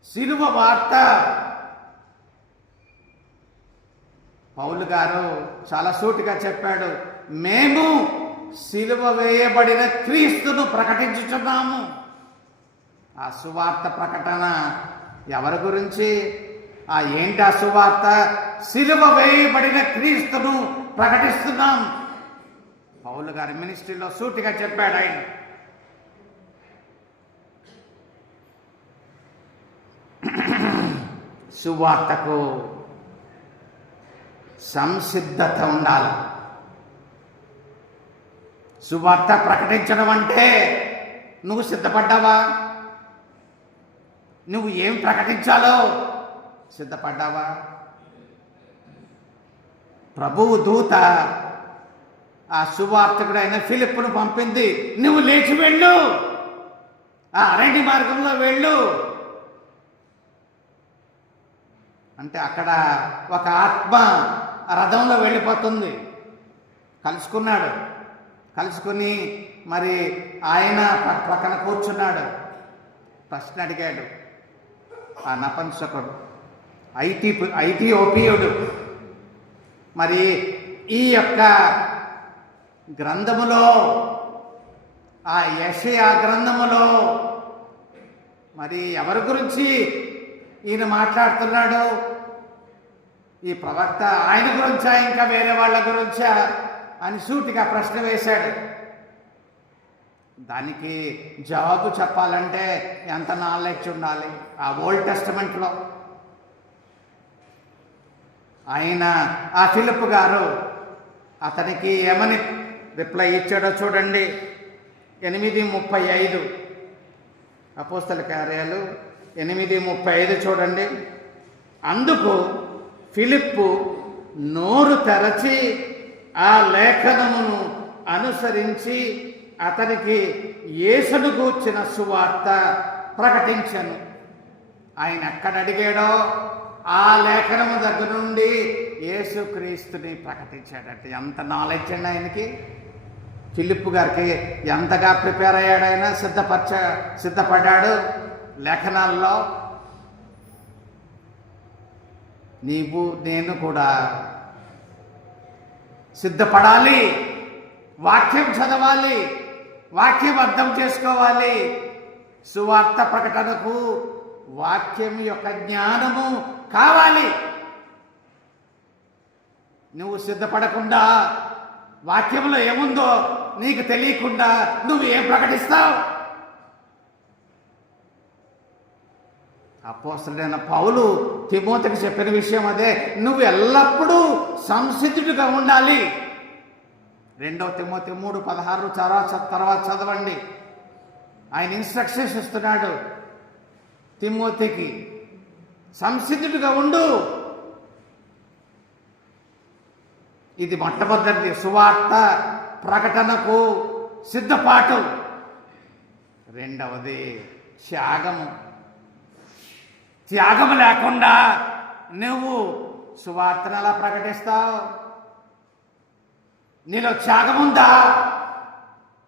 సిలువ వార్త. పౌలు గారు చాలా సూటిగా చెప్పాడు, మేము సిలువ వేయబడిన క్రీస్తును ప్రకటించుచున్నాము. ఆ సువార్త ప్రకటన ఎవరి గురించి? ఏంటి ఆ సువార్త? సిలువ వేయబడిన క్రీస్తును ప్రకటిస్తున్నాం. పౌలు గారి మినిస్ట్రీలో సూటిగా చెప్పాడు ఆయన. సువార్తకు సంసిద్ధత ఉండాలి. సువార్త ప్రకటించడం అంటే నువ్వు సిద్ధపడ్డావా? నువ్వు ఏం ప్రకటించాలో సిద్ధపడ్డావా? ప్రభువు దూత ఆ సువార్తకుడైన ఫిలిప్పును పంపింది, నువ్వు లేచి వెళ్ళు, ఆ అరణ్య మార్గంలో వెళ్ళు అంటే అక్కడ ఒక ఆత్మ రథంలో వెళ్ళిపోతుంది. కలుసుకుని మరి ఆయన పక్కన కూర్చున్నాడు. ప్రశ్న అడిగాడు ఆ నపుంసకుడు, ఐథియోపియుడు. మరి ఈ యొక్క గ్రంథములో, ఆ యెషయా గ్రంథములో మరి ఎవరి గురించి ఈయన మాట్లాడుతున్నాడు? ఈ ప్రవక్త ఆయన గురించా, ఇంకా వేరే వాళ్ళ గురించా అని సూటిగా ప్రశ్న వేశాడు. దానికి జవాబు చెప్పాలంటే ఎంత నాలెడ్జ్ ఉండాలి? ఆ ఓల్డ్ టెస్టమెంట్లో ఆయన, ఆ ఫిలిప్ గారు అతనికి ఏమని రిప్లై ఇచ్చాడో చూడండి. 8:35 అపోస్తల కార్యాలు 8:35 చూడండి. అందుకు ఫిలిప్పు నోరు తెరచి ఆ లేఖనమును అనుసరించి అతనికి యేసును గూర్చిన సువార్త ప్రకటించను. ఆయన ఎక్కడ అడిగాడో ఆ లేఖనము దగ్గర నుండి యేసుక్రీస్తుని ప్రకటించాడంటే ఎంత నాలెడ్జ్ అండి ఆయనకి. ఫిలిప్పు గారికి ఎంతగా ప్రిపేర్ అయ్యాడు ఆయన, సిద్ధపడ్డాడు లేఖనాల్లో. నీవు నేను కూడా సిద్ధపడాలి. వాక్యం చదవాలి, వాక్యం అర్థం చేసుకోవాలి. సువార్త ప్రకటనకు వాక్యం యొక్క జ్ఞానము కావాలి. నువ్వు సిద్ధపడకుండా, వాక్యంలో ఏముందో నీకు తెలియకుండా నువ్వు ఏం ప్రకటిస్తావు? అపోస్తలుడైన పౌలు తిమోతికి చెప్పిన విషయం అదే. నువ్వు ఎల్లప్పుడూ సంసిద్ధుడిగా ఉండాలి. 2 తిమోతి 3:16 తర్వాత చదవండి. ఆయన ఇన్స్ట్రక్షన్స్ ఇస్తున్నాడు తిమోతికి, సంసిద్ధుడిగా ఉండు. ఇది మొట్టమొదటిది, సువార్త ప్రకటనకు సిద్ధపాటు. రెండవది త్యాగము లేకుండా నువ్వు సువార్తను ఎలా ప్రకటిస్తావు? నీలో త్యాగం ఉందా?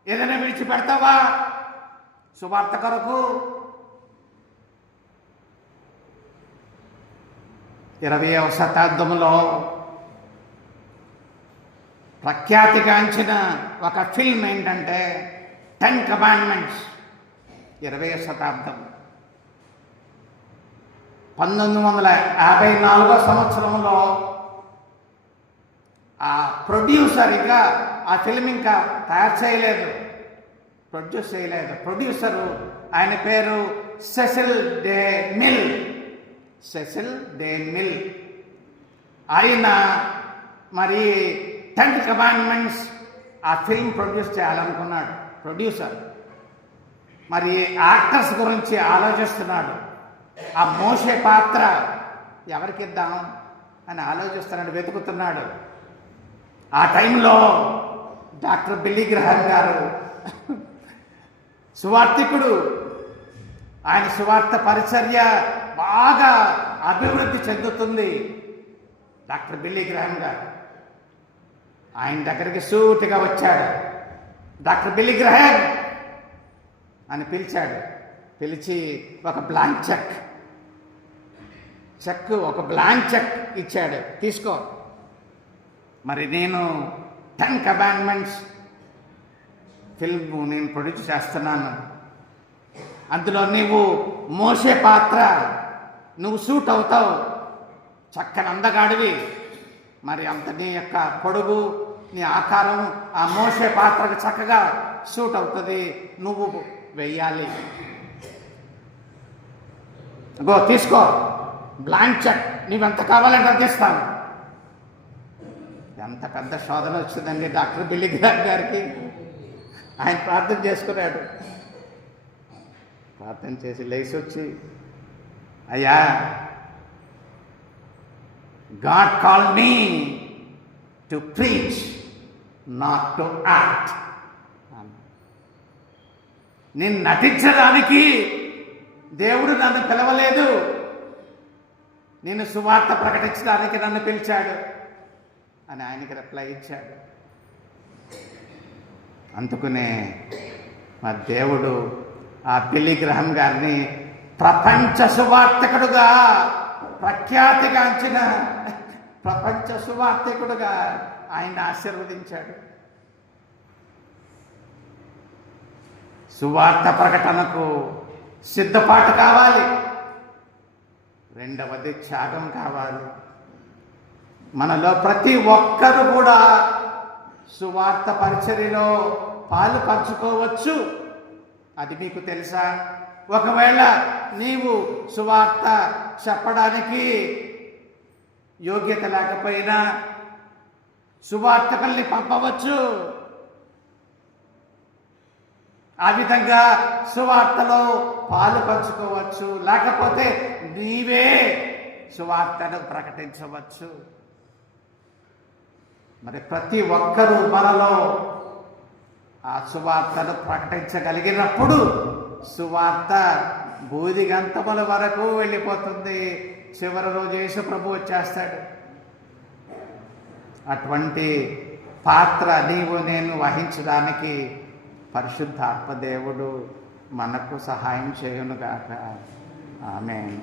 ఏదైనా విడిచిపెడతావా సువార్త కొరకు? 20వ శతాబ్దంలో ప్రఖ్యాతిగాంచిన ఒక ఫిల్మ్ ఏంటంటే 10 కమాండ్మెంట్స్. 20వ శతాబ్దం 1954 సంవత్సరంలో ఆ ప్రొడ్యూసర్ ఇంకా ఆ ఫిల్మ్ ఇంకా ప్రొడ్యూస్ చేయలేదు. ప్రొడ్యూసరు ఆయన పేరు సెసిల్ డే మిల్. ఆయన మరి 10 కమాండ్మెంట్స్ ఆ ఫిల్మ్ ప్రొడ్యూస్ చేయాలనుకున్నాడు ప్రొడ్యూసర్. మరి యాక్టర్స్ గురించి ఆలోచిస్తున్నాడు. ఆ మోషే పాత్ర ఎవరికి ఇద్దాం అని ఆలోచిస్తున్నాడు, వెతుకుతున్నాడు. ఆ టైంలో డాక్టర్ బిల్లీ గ్రహాం గారు సువార్థికుడు. ఆయన సువార్త పరిచర్య బాగా అభివృద్ధి చెందుతుంది. డాక్టర్ బిల్లీ గ్రహాం గారు ఆయన దగ్గరికి సూటిగా వచ్చాడు. డాక్టర్ బిల్లీ గ్రహాం అని పిలిచాడు. పిలిచి ఒక బ్లాంక్ చెక్ ఇచ్చాడు, తీసుకో. మరి నేను 10 కమాండ్మెంట్స్ ఫిల్మ్ నేను ప్రొడ్యూస్ చేస్తున్నాను. అందులో నీవు మోసే పాత్ర నువ్వు సూట్ అవుతావు. చక్కని అందగాడివి. మరి అంత నీ యొక్క పొడుగు, నీ ఆకారం ఆ మోసే పాత్రకు చక్కగా సూట్ అవుతుంది. నువ్వు వెయ్యాలి. గో తీసుకో, బ్లాంక్ చెక్, నీవెంత కావాలంటే అందిస్తాను. ఎంత పెద్ద శోధన వచ్చిందండి డాక్టర్ బిల్లీ గ్రామ్ గారికి. ఆయన ప్రార్థన చేసుకున్నాడు. ప్రార్థన చేసి లేచి వచ్చి, అయ్యా, God call me to preach, not to act. నేను నటించడానికి దేవుడు నన్ను పిలవలేదు, నేను సువార్త ప్రకటించడానికి నన్ను పిలిచాడు అని ఆయనకి రిప్లై ఇచ్చాడు. అందుకనే మా దేవుడు ఆ బిల్లీ గ్రహం గారిని ప్రపంచ సువార్తకుడుగా, ప్రఖ్యాతిగాంచిన ప్రపంచ సువార్తకుడుగా ఆయన ఆశీర్వదించాడు. సువార్త ప్రకటనకు సిద్ధపాటు కావాలి. రెండవది త్యాగం కావాలి. మనలో ప్రతి ఒక్కరు కూడా సువార్త పరిచర్యలో పాలు పంచుకోవచ్చు. అది మీకు తెలుసా? ఒకవేళ నీవు సువార్త చెప్పడానికి యోగ్యత లేకపోయినా సువార్తకుల్ని పంపవచ్చు. ఆ విధంగా సువార్తలో పాలు పంచుకోవచ్చు. లేకపోతే నీవే సువార్తను ప్రకటించవచ్చు. మరి ప్రతి ఒక్కరూ మనలో ఆ సువార్తను ప్రకటించగలిగినప్పుడు సువార్త బూదిగంతముల వరకు వెళ్ళిపోతుంది. చివరి రోజు యేసు ప్రభు వచ్చేస్తాడు. అటువంటి పాత్ర నీవు నేను వహించడానికి పరిశుద్ధాత్మ దేవుడు మనకు సహాయం చేయునుగాక. ఆమేన్.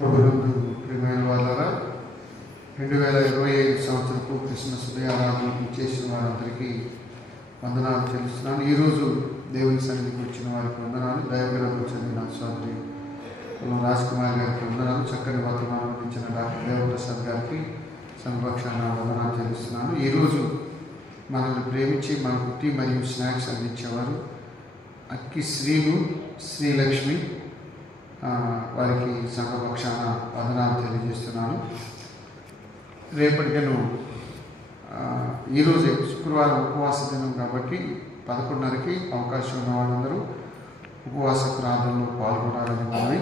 ప్రభునందు ప్రియమైన వాళ్ళారా, 2025 సంవత్సరపు క్రిస్మస్ ఉదయారాధన చేసిన వారందరికీ వందనాలు చెల్లిస్తున్నాను. ఈరోజు దేవుని సన్నిధికి వచ్చిన వారికి వందనాలు. దైవగ్రంథం చదివిన సోదరి రాజ్కుమార్ గారికి వందనాలు. చక్కని వర్తమానం ఇచ్చిన డాక్టర్ దేవప్రసాద్ గారికి సంరక్షణ వందనాలు చెల్లిస్తున్నాను. ఈరోజు మనల్ని ప్రేమించి మనకు టీ మరియు స్నాక్స్ అందించేవారు అక్కి శ్రీలక్ష్మి, వారికి సంఘపక్షాన వందనాలు తెలియజేస్తున్నాను. రేపటికను ఈరోజే శుక్రవారం ఉపవాస దినం కాబట్టి 11:30కి అవకాశం ఉన్న వాళ్ళందరూ ఉపవాస ప్రార్థనలో పాల్గొనాలని మనవి.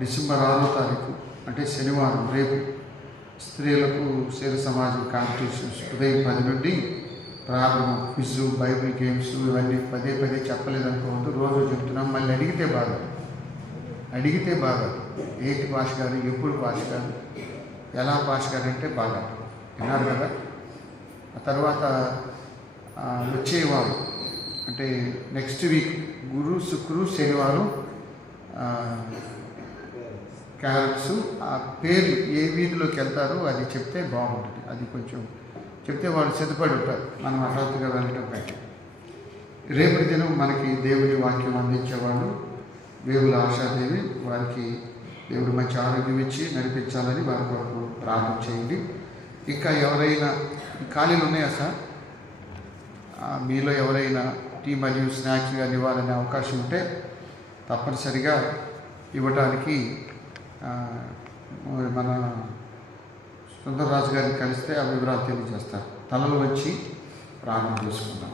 డిసెంబర్ 6వ తారీఖు అంటే శనివారం రేపు స్త్రీలకు శరీర సమాజం కాంపిటీషన్స్ ఉదయం 10 నుండి ప్రారంభం. క్విజ్, బైబిల్ గేమ్స్ ఇవన్నీ పదే చెప్పలేదనుకోవద్దు. రోజు చెప్తున్నాం. మళ్ళీ అడిగితే బాగా ఏంటి భాష గారు, ఎప్పుడు భాష గారు, ఎలా భాష గారు అంటే బాగా విన్నారు కదా. ఆ తర్వాత వచ్చేవారు అంటే నెక్స్ట్ వీక్ గురు, శుక్రు, శనివారం క్యారల్స్. ఆ పేరు ఏ వీధిలోకి వెళ్తారో అది చెప్తే బాగుంటుంది. అది కొంచెం చెప్తే వాళ్ళు సిద్ధపడి ఉంటారు మనం హఠాత్తుగా వెళ్ళటం కంటే. రేపటి దినం మనకి దేవుని వాక్యం అందించేవాళ్ళు వేవుల ఆశాదేవి. వారికి దేవుడు మంచి ఆరోగ్యం ఇచ్చి నడిపించాలని వారి కొరకు ప్రార్థన చేయండి. ఇంకా ఎవరైనా ఖాళీలు ఉన్నాయా సార్? మీలో ఎవరైనా టీ మరియు స్నాక్స్ కానీ ఇవ్వాలనే అవకాశం ఉంటే తప్పనిసరిగా ఇవ్వడానికి మన సుందరరాజు గారిని కలిస్తే ఆ వివరాలు తెలియజేస్తారు. తలలు వచ్చి ప్రార్థన చేసుకుందాం.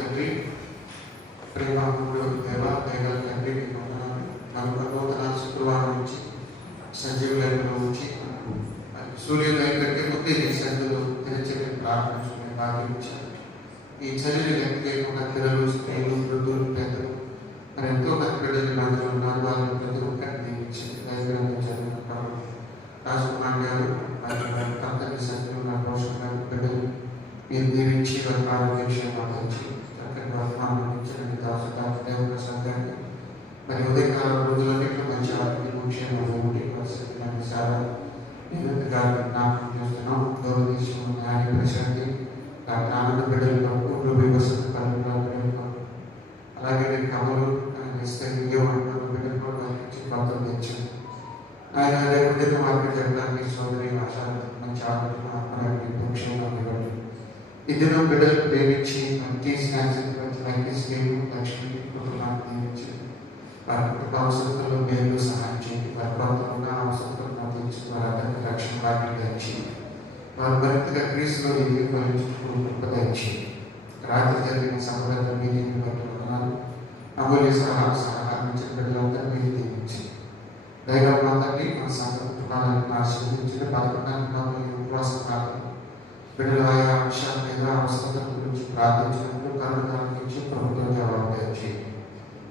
తండ్రి, ప్రేమకుడు దేవ, దయగల తండ్రి, మరొక నూతన శుక్రవారం నుంచి సంజీవులలో ఉంచి సూర్యోదయం కంటే ముందే నీ సన్నిధిలో తెరచని ప్రార్థించుకునే భాగ్యం ఇచ్చారు. ఈ చర్యలు లెక్క లేకుండా పిల్లలు, స్త్రీలు, వృద్ధులు, పెద్దలు మరి ఎంతో మంది బిడ్డలు అందరూ ఉన్నారు. వాళ్ళని ప్రతి ఒక్కరిని నేను ఇచ్చింది దైవగ్రంథం చదివిన రాజకుమార్ గారు, కంపెనీ సభ్యులు, నా పోషణ గారు, బిడ్డలు మీరు దీవించి వారి ఆరోగ్య క్షేమాలు చక్కని వర్తమానం మరి ఉదయకాలం రోజులన్నింటిలో మంచి ఆరోగ్యం ముఖ్యంగా ఉండి చాలా గారిని జ్ఞాపకం చేస్తున్నాం. గౌరవ న్యాయ ప్రశాంతి డాక్టర్ ఆనంద బిడ్డలతో రూపీ వసంత బిడ్డలతో అలాగే కమలు ఇస్తే బిడ్డలు కూడా భక్తులు తెచ్చాను. ఆయన రేపు మార్కెట్ చెప్పడానికి సోదరి ఆశాలు మంచి ఆరోగ్యం ముఖ్యంగా ఇవ్వండి. ఈ దినం బిడ్డలు ప్రేమించి లక్ష్మి కుటుంబాన్ని దీవించి వారి కుటుంబ అవసరాల్లో మేలు సహాయం చేయండి. వారి ప్రభుత్వంలో అవసరాలను తీర్చి వారి అందరికీ రక్షణ భాగ్యం దంచి వారు మరింతగా క్రీస్తులో ఉపదయించి రాత్రి జరిగిన సభలలో మీటింగ్ బట్టి ఉన్నాను. అమూల్య సలహాలు బిడ్డలందరూ మీరు దీవించి దైవమాతని మన సంఘ కుటుంబాలను ఆశీర్వదించిన 11 ఉపవాస ప్రార్థన బిడ్డల ఆయా అంశాల మీద అవసరాల గురించి ప్రార్థించినప్పుడు కరుణాల నుంచి ప్రభుత్వం జవాబు దయచి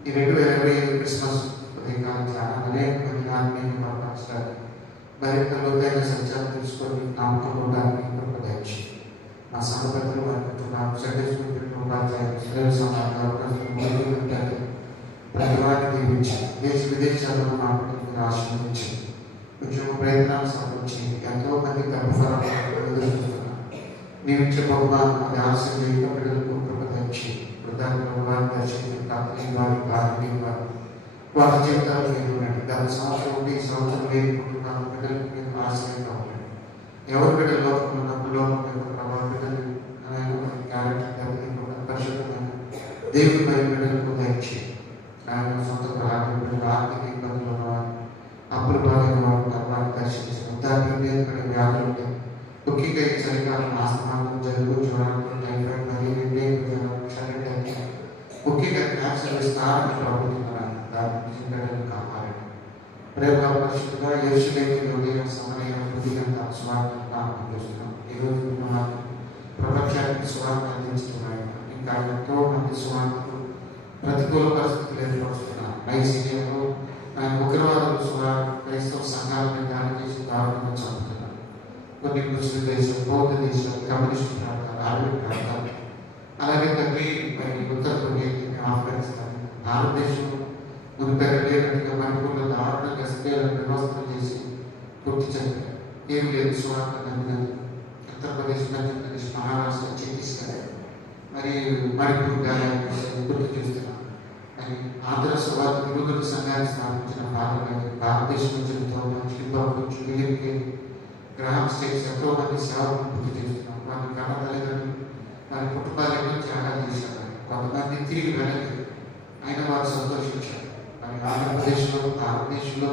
ఈ 2025 క్రిస్మస్ ఉదయకాలం చాలా అనేక మంది ఆత్మీయ పరమాచారు మరింత లోతైన సత్యాలు తెలుసుకొని నమ్మకం ఉండడానికి దయచి మా సంఘటనలు అనుకుంటున్నాము. సందేశం ఉపాధ్యాయులు శ్రేయ సమాజంలో ప్రతి వారిని దీవించి దేశ విదేశాల్లో మాట్లాడుతున్న ఆశీర్వదించి ఉద్యోగ ప్రయత్నాలు సాధించి ఎంతో మంది గర్భఫలం ఎదురుస్తున్నారు. నీవిచ్చే బహుమానం అది ఆశీర్వదించి బిడ్డలకు కృపదచ్చి వృద్ధాంతుల వారిని దర్శించి కాపీ వారి భార్య వారు వారి జీవితాలు లేనున్నాడు. గత సంవత్సరం ఈ సంవత్సరం లేనుకుంటున్నాను. బిడ్డలకు మీరు ఆశ్రయంగా ఉండండి. ఎవరు బిడ్డలు లోపల ఉన్నప్పుడు లోపల ప్రభావ బిడ్డలు క్యారెక్టర్ పరిశుభ్రమైన దేవుడి మరి బిడ్డలకు దయచి ఆయన సొంత బిడ్డలు ఆర్థిక ఇబ్బందులు ఉన్నవారు అప్పులు బాధైన వారు వారిని దర్శించి వృద్ధాంతులు ఏర్పడే వ్యాధులు ఉంటాయి. ముఖ్యంగా ఈ చలికాలం ఆస్తమానం జలుబు జ్వరాలు టైఫాయిడ్ మరియు ముఖ్యంగా క్యాన్సర్ విస్తారంగా ప్రభుత్వం దాన్ని కాపాడండి. ప్రేమ పరిశుద్ధంగా యెరూషలేము ఉదయం సమయం ఉదయంత స్వార్థం చేస్తున్నాం. ఈరోజు ప్రపంచానికి స్వార్థం అందించుతున్నాయి. ఇంకా ఎంతో మంది స్వార్థులు ప్రతికూల పరిస్థితులు ఏర్పరుస్తున్నారు. నైజీరియాలో ఆయన ఉగ్రవాదులు క్రైస్తవ సంఘాలను దాడి చేసి దారుణంగా చంపుతున్నారు. కొన్ని ముస్లిం దేశం, బౌద్ధ దేశం, కమ్యూనిస్ట్ ప్రాంతాలు, ఆర్మీ ప్రాంతాలు, అలాగే తగ్గి మరి ఉత్తర కొరియా, ఆఫ్ఘనిస్తాన్, భారతదేశంలో మునిపెరలేనట్టుగా మణిపూర్లో దారుణంగా స్త్రీలను వ్యవస్థలు చేసి పూర్తి చెప్పారు. ఏం లేదు స్వార్థ నమ్మినది. ఉత్తరప్రదేశ్, మధ్యప్రదేశ్, మహారాష్ట్ర, ఛత్తీస్గఢ్ మరి మణిపూర్ గాయాన్ని గుర్తు చేస్తున్నారు. మరి ఆంధ్ర స్వార్థ విలువల సంఘాన్ని స్థాపించిన భారతదేశం నుంచి గ్రామ స్టేట్స్ ఎంతో మంది సేవలను పూర్తి చేస్తున్నాం. వారి కన్న తల్లిదండ్రులు వారి కుటుంబాలు ఎన్నో త్యాగాలు చేశారు. కొంతమంది తిరిగి వెళ్ళలేదు, అయినా వారు సంతోషించారు. మరి ఆంధ్రప్రదేశ్లో భారతదేశంలో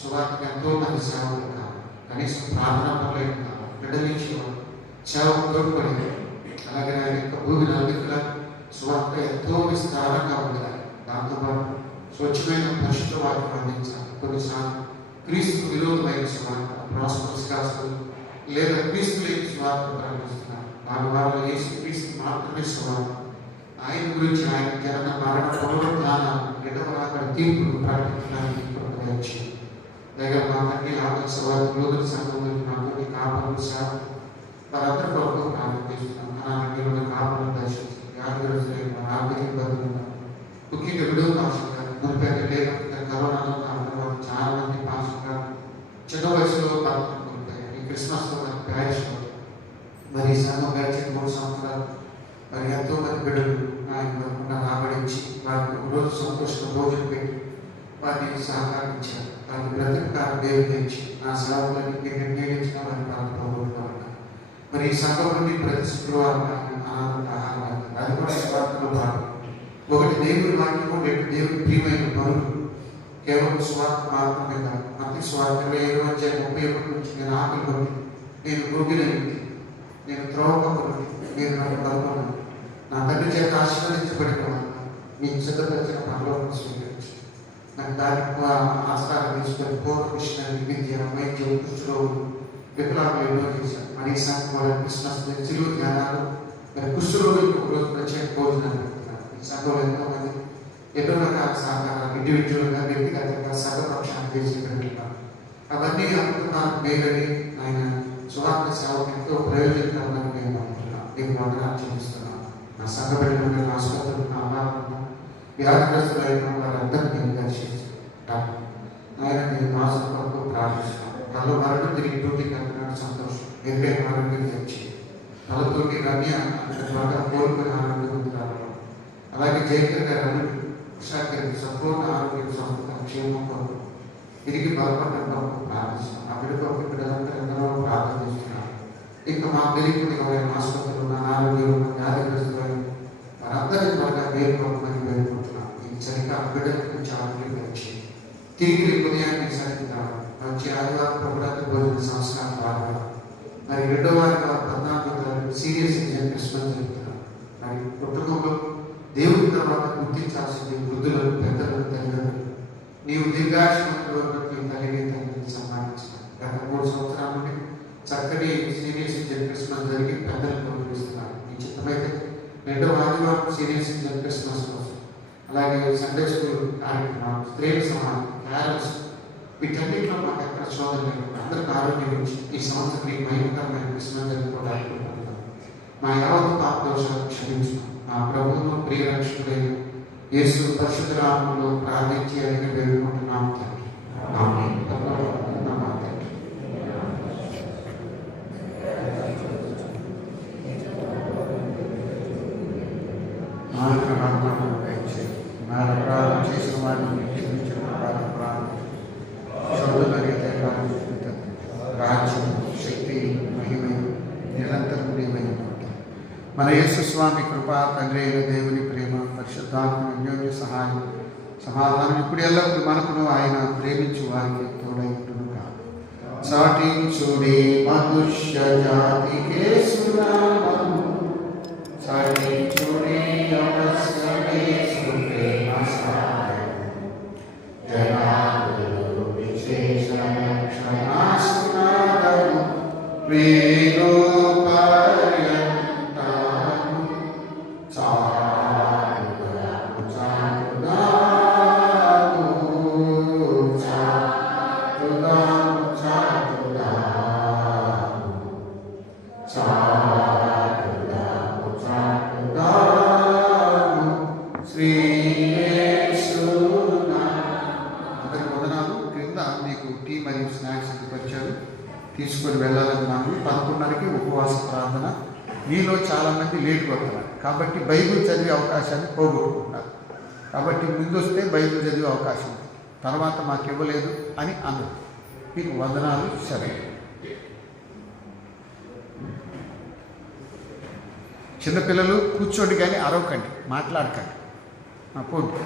సువార్తకు ఎంతో మంది సేవలు కావాలి. కనీసం ప్రార్థన పనులు కావాలి. బిడ్డలించి సేవకు తోడ్పడేది. అలాగే ఆయన యొక్క భూమి నలుగుల సువార్త ఎంతో విస్తారంగా ఉండాలి. దాంతోపాటు స్వచ్ఛమైన పరిశుద్ధ వాక్యం అందించాలి. కొన్నిసార్లు క్రీస్తు విరోధమైన సువార్త, ప్రాస్పరస్ గాస్పెల్ లేదా క్రీస్తు లేని సువార్త ప్రకటిస్తున్నారు. వారు యేసు క్రీస్తు మాత్రమే సువార్త. ఆయన గురించి ఆయన జనన మరణ పునరుద్ధాన రెండవ రాకడ తీర్పును ప్రకటించడానికి ప్రయత్నించి దగ్గర మా తండ్రి ఆత్మ సవాలు సంఘంలో నాకు కాపాడు సేవ వారందరూ కొరకు ప్రారంభిస్తున్నాం. అనారోగ్యంలో కాపాడు దర్శించి వ్యాధిగ్రస్తులైన ఆర్థిక ఇబ్బందులు ముఖ్యంగా విడుదల పాఠశాల మునిపేట లేకపోతే కరోనాలో తర్వాత చాలా మంది పాఠశాల చిన్న వయసులో భర్తను కోల్పోయారు. ఈ క్రిస్మస్లో మరి ప్యారిస్లో మరి సంఘం గడిచిన 3 సంవత్సరాలు మరి ఎంతో మంది బిడ్డలు ఆయన రాబడించి వారికి రోజు సంతోషంగా భోజనం పెట్టి వారిని సహకరించారు. వారికి బ్రతికారు పేరు తెచ్చి నా సేవలని మీరు నిర్ణయించిన వారి ప్రాంతంలో మరి ఈ సంఘం నుండి ప్రతి శుక్రవారం ఆహారం అది కూడా స్వార్థంలో భాగం. ఒకటి దేవుడి వాక్యము, 2 దేవుడి ప్రియమైన పనులు. కేవలం స్వార్థ మాత్రమే కాదు. మధ్య స్వార్థ 27:31 నుంచి నేను ఆకలి కొట్టి, నేను గోగినైంది, నేను త్రోవపకులు, నేను నన్ను కలుపుకున్నాను, నా తండ్రి చేత ఆశీర్వదించబడిపోవాలి, మీకు సిద్ధపరిచిన పనులను స్వీకరించి నాకు దానికి ఆస్కారం తీసుకొని పూర్వ మిషనరీ విద్య, వైద్యం, కుష్ఠరోగులు, వికలాంగులు ఎన్నో చేశారు. మరి ఈ సంఘం క్రిస్మస్ చిరువు ధ్యానాలు మరి కుష్ఠరోగులకు ఒకరోజు ప్రత్యేక భోజనాలు పెడుతున్నారు. ఈ సంఘంలో ఎంతో మంది ఎన్నో రకాల సహకారాలు ఇండివిజువల్గా, వ్యక్తిగతంగా, సర్వపక్షాన్ని చేసి పెడుతున్నారు. అవన్నీ అనుకున్నాను మేలని ఆయన సువార్త సేవకు ఎంతో ప్రయోజనకరమని నేను అనుకుంటున్నాను. నేను వందనాలు చూపిస్తున్నాను. నా సంఘ బిడ్డలు ఆసుపత్రులు, నా అమ్మాలను వ్యాధిగ్రస్తులైన వారందరినీ దర్శించి ఆయన నేను మాసం కొరకు ప్రార్థిస్తున్నాను. కళ్ళు మరణం తిరిగి డ్యూటీకి వెళ్తున్నాడు, సంతోషం. ఎదురే ఆరోగ్యం తెచ్చి తలతోటి రమ్య అంతటి ద్వారా కోరుకుని ఆరోగ్యం పొందుతారు. అలాగే జయకర్ గారు ఉషాకరి సంపూర్ణ ఆరోగ్యం సంస్థ క్షేమం కొరకు తిరిగి బలపడడం కొరకు ప్రార్థిస్తున్నాం. ఆ బిడ్డకు బిడ్డలందరూ ప్రార్థన చేస్తున్నాం. ఇంకా మాకు తెలియకుండా ఎవరైనా ఆసుపత్రులు ఉన్న అనారోగ్యం ఉన్న వ్యాధిగ్రస్తులైన వారందరి ద్వారా వేరుకోవమని వేడుకుంటున్నాం. ఈ చలికాల బిడ్డల నుంచి ఆరోగ్యం వచ్చి తిరిగి ఉదయాన్ని సరిగ్గా మంచి ఆదివారం ప్రభుత్వ భోజన సంస్కారం ద్వారా మరి రెండో వారి 14 సీరియస్ క్రిస్మస్ జరుగుతున్నాం. మరి కుటుంబంలో దేవుడి తర్వాత గుర్తించాల్సింది వృద్ధులను, పెద్దలను, తల్లిదండ్రులు. నీవు దీర్ఘాయుష్మంతులు నీ తల్లిని తండ్రిని సన్మానించాలి. గత 3 సంవత్సరాల నుండి చక్కటి సీనియర్ సిటిజన్ క్రిస్మస్ జరిగి పెద్దలను గౌరవిస్తున్నారు. ఈ చిత్తమైతే రెండవ ఆదివారం సీనియర్ సిటిజన్ క్రిస్మస్ కోసం, అలాగే సండే స్కూల్ కార్యక్రమాలు, స్త్రీల సమానం, క్యారల్స్, వీటన్నిటిలో మాకు ఎక్కడ శోధన లేదు. అందరికీ ఆరోగ్యం ఇచ్చి ఈ సంవత్సరం ఈ భయంకరమైన క్రిస్మస్ జరుపుకోవడానికి మా యావత్ పాప దోషాలు క్షమించున్నాం. మా ప్రభువును ప్రియ రక్షకుడైన యేసు పరిశుద్ధ నామములో ప్రార్థించి అడిగి వేడుకుంటున్నాం తండ్రి. ఆమేన్. అపరాధం చేసిన వారిని క్షమించిన రాజ్యం, శక్తి, మహిమ నిరంతరం దేవుని మన యేసు స్వామి కృప, తండ్రి అయిన దేవుని ప్రేమ, పరిశుద్ధాత్మ అన్యోన్య సహాయం, సమాధానం ఇప్పుడు ఎల్లప్పుడూ మనకును ఆయన ప్రేమించు వారికి తోడై ఉండును కాదు. సాటించుడి మనుష్య జాతికే సునామము, సాటించుడి అవశ్యమే సుప్రేమ సహాయం, జనాదులు విశేష క్షమాసునాదము వేణు పర్యంతము చాలుదాము చాలుదాము చాలుదాము చాలుదాము చాలుదాము చాలుదాము శ్రీ అందరికి వందనాలు. క్రింద మీకు టీ మరియు స్నాక్స్ సిద్ధపరిచారు, తీసుకొని వెళ్ళాలని మనం 11:30కి ఉపవాస ప్రార్థన. మీలో చాలామంది లేట్గా వస్తున్నారు కాబట్టి బైబిల్ చదివే అవకాశాన్ని పోగొట్టుకుంటున్నారు. కాబట్టి ముందు వస్తే బైబిల్ చదివే అవకాశం ఉంది, తర్వాత మాకు ఇవ్వలేదు అని అన్నారు. మీకు వందనాలు. సరే, చిన్నపిల్లలు కూర్చోండి కానీ అరవకండి, మాట్లాడకండి. పోండి.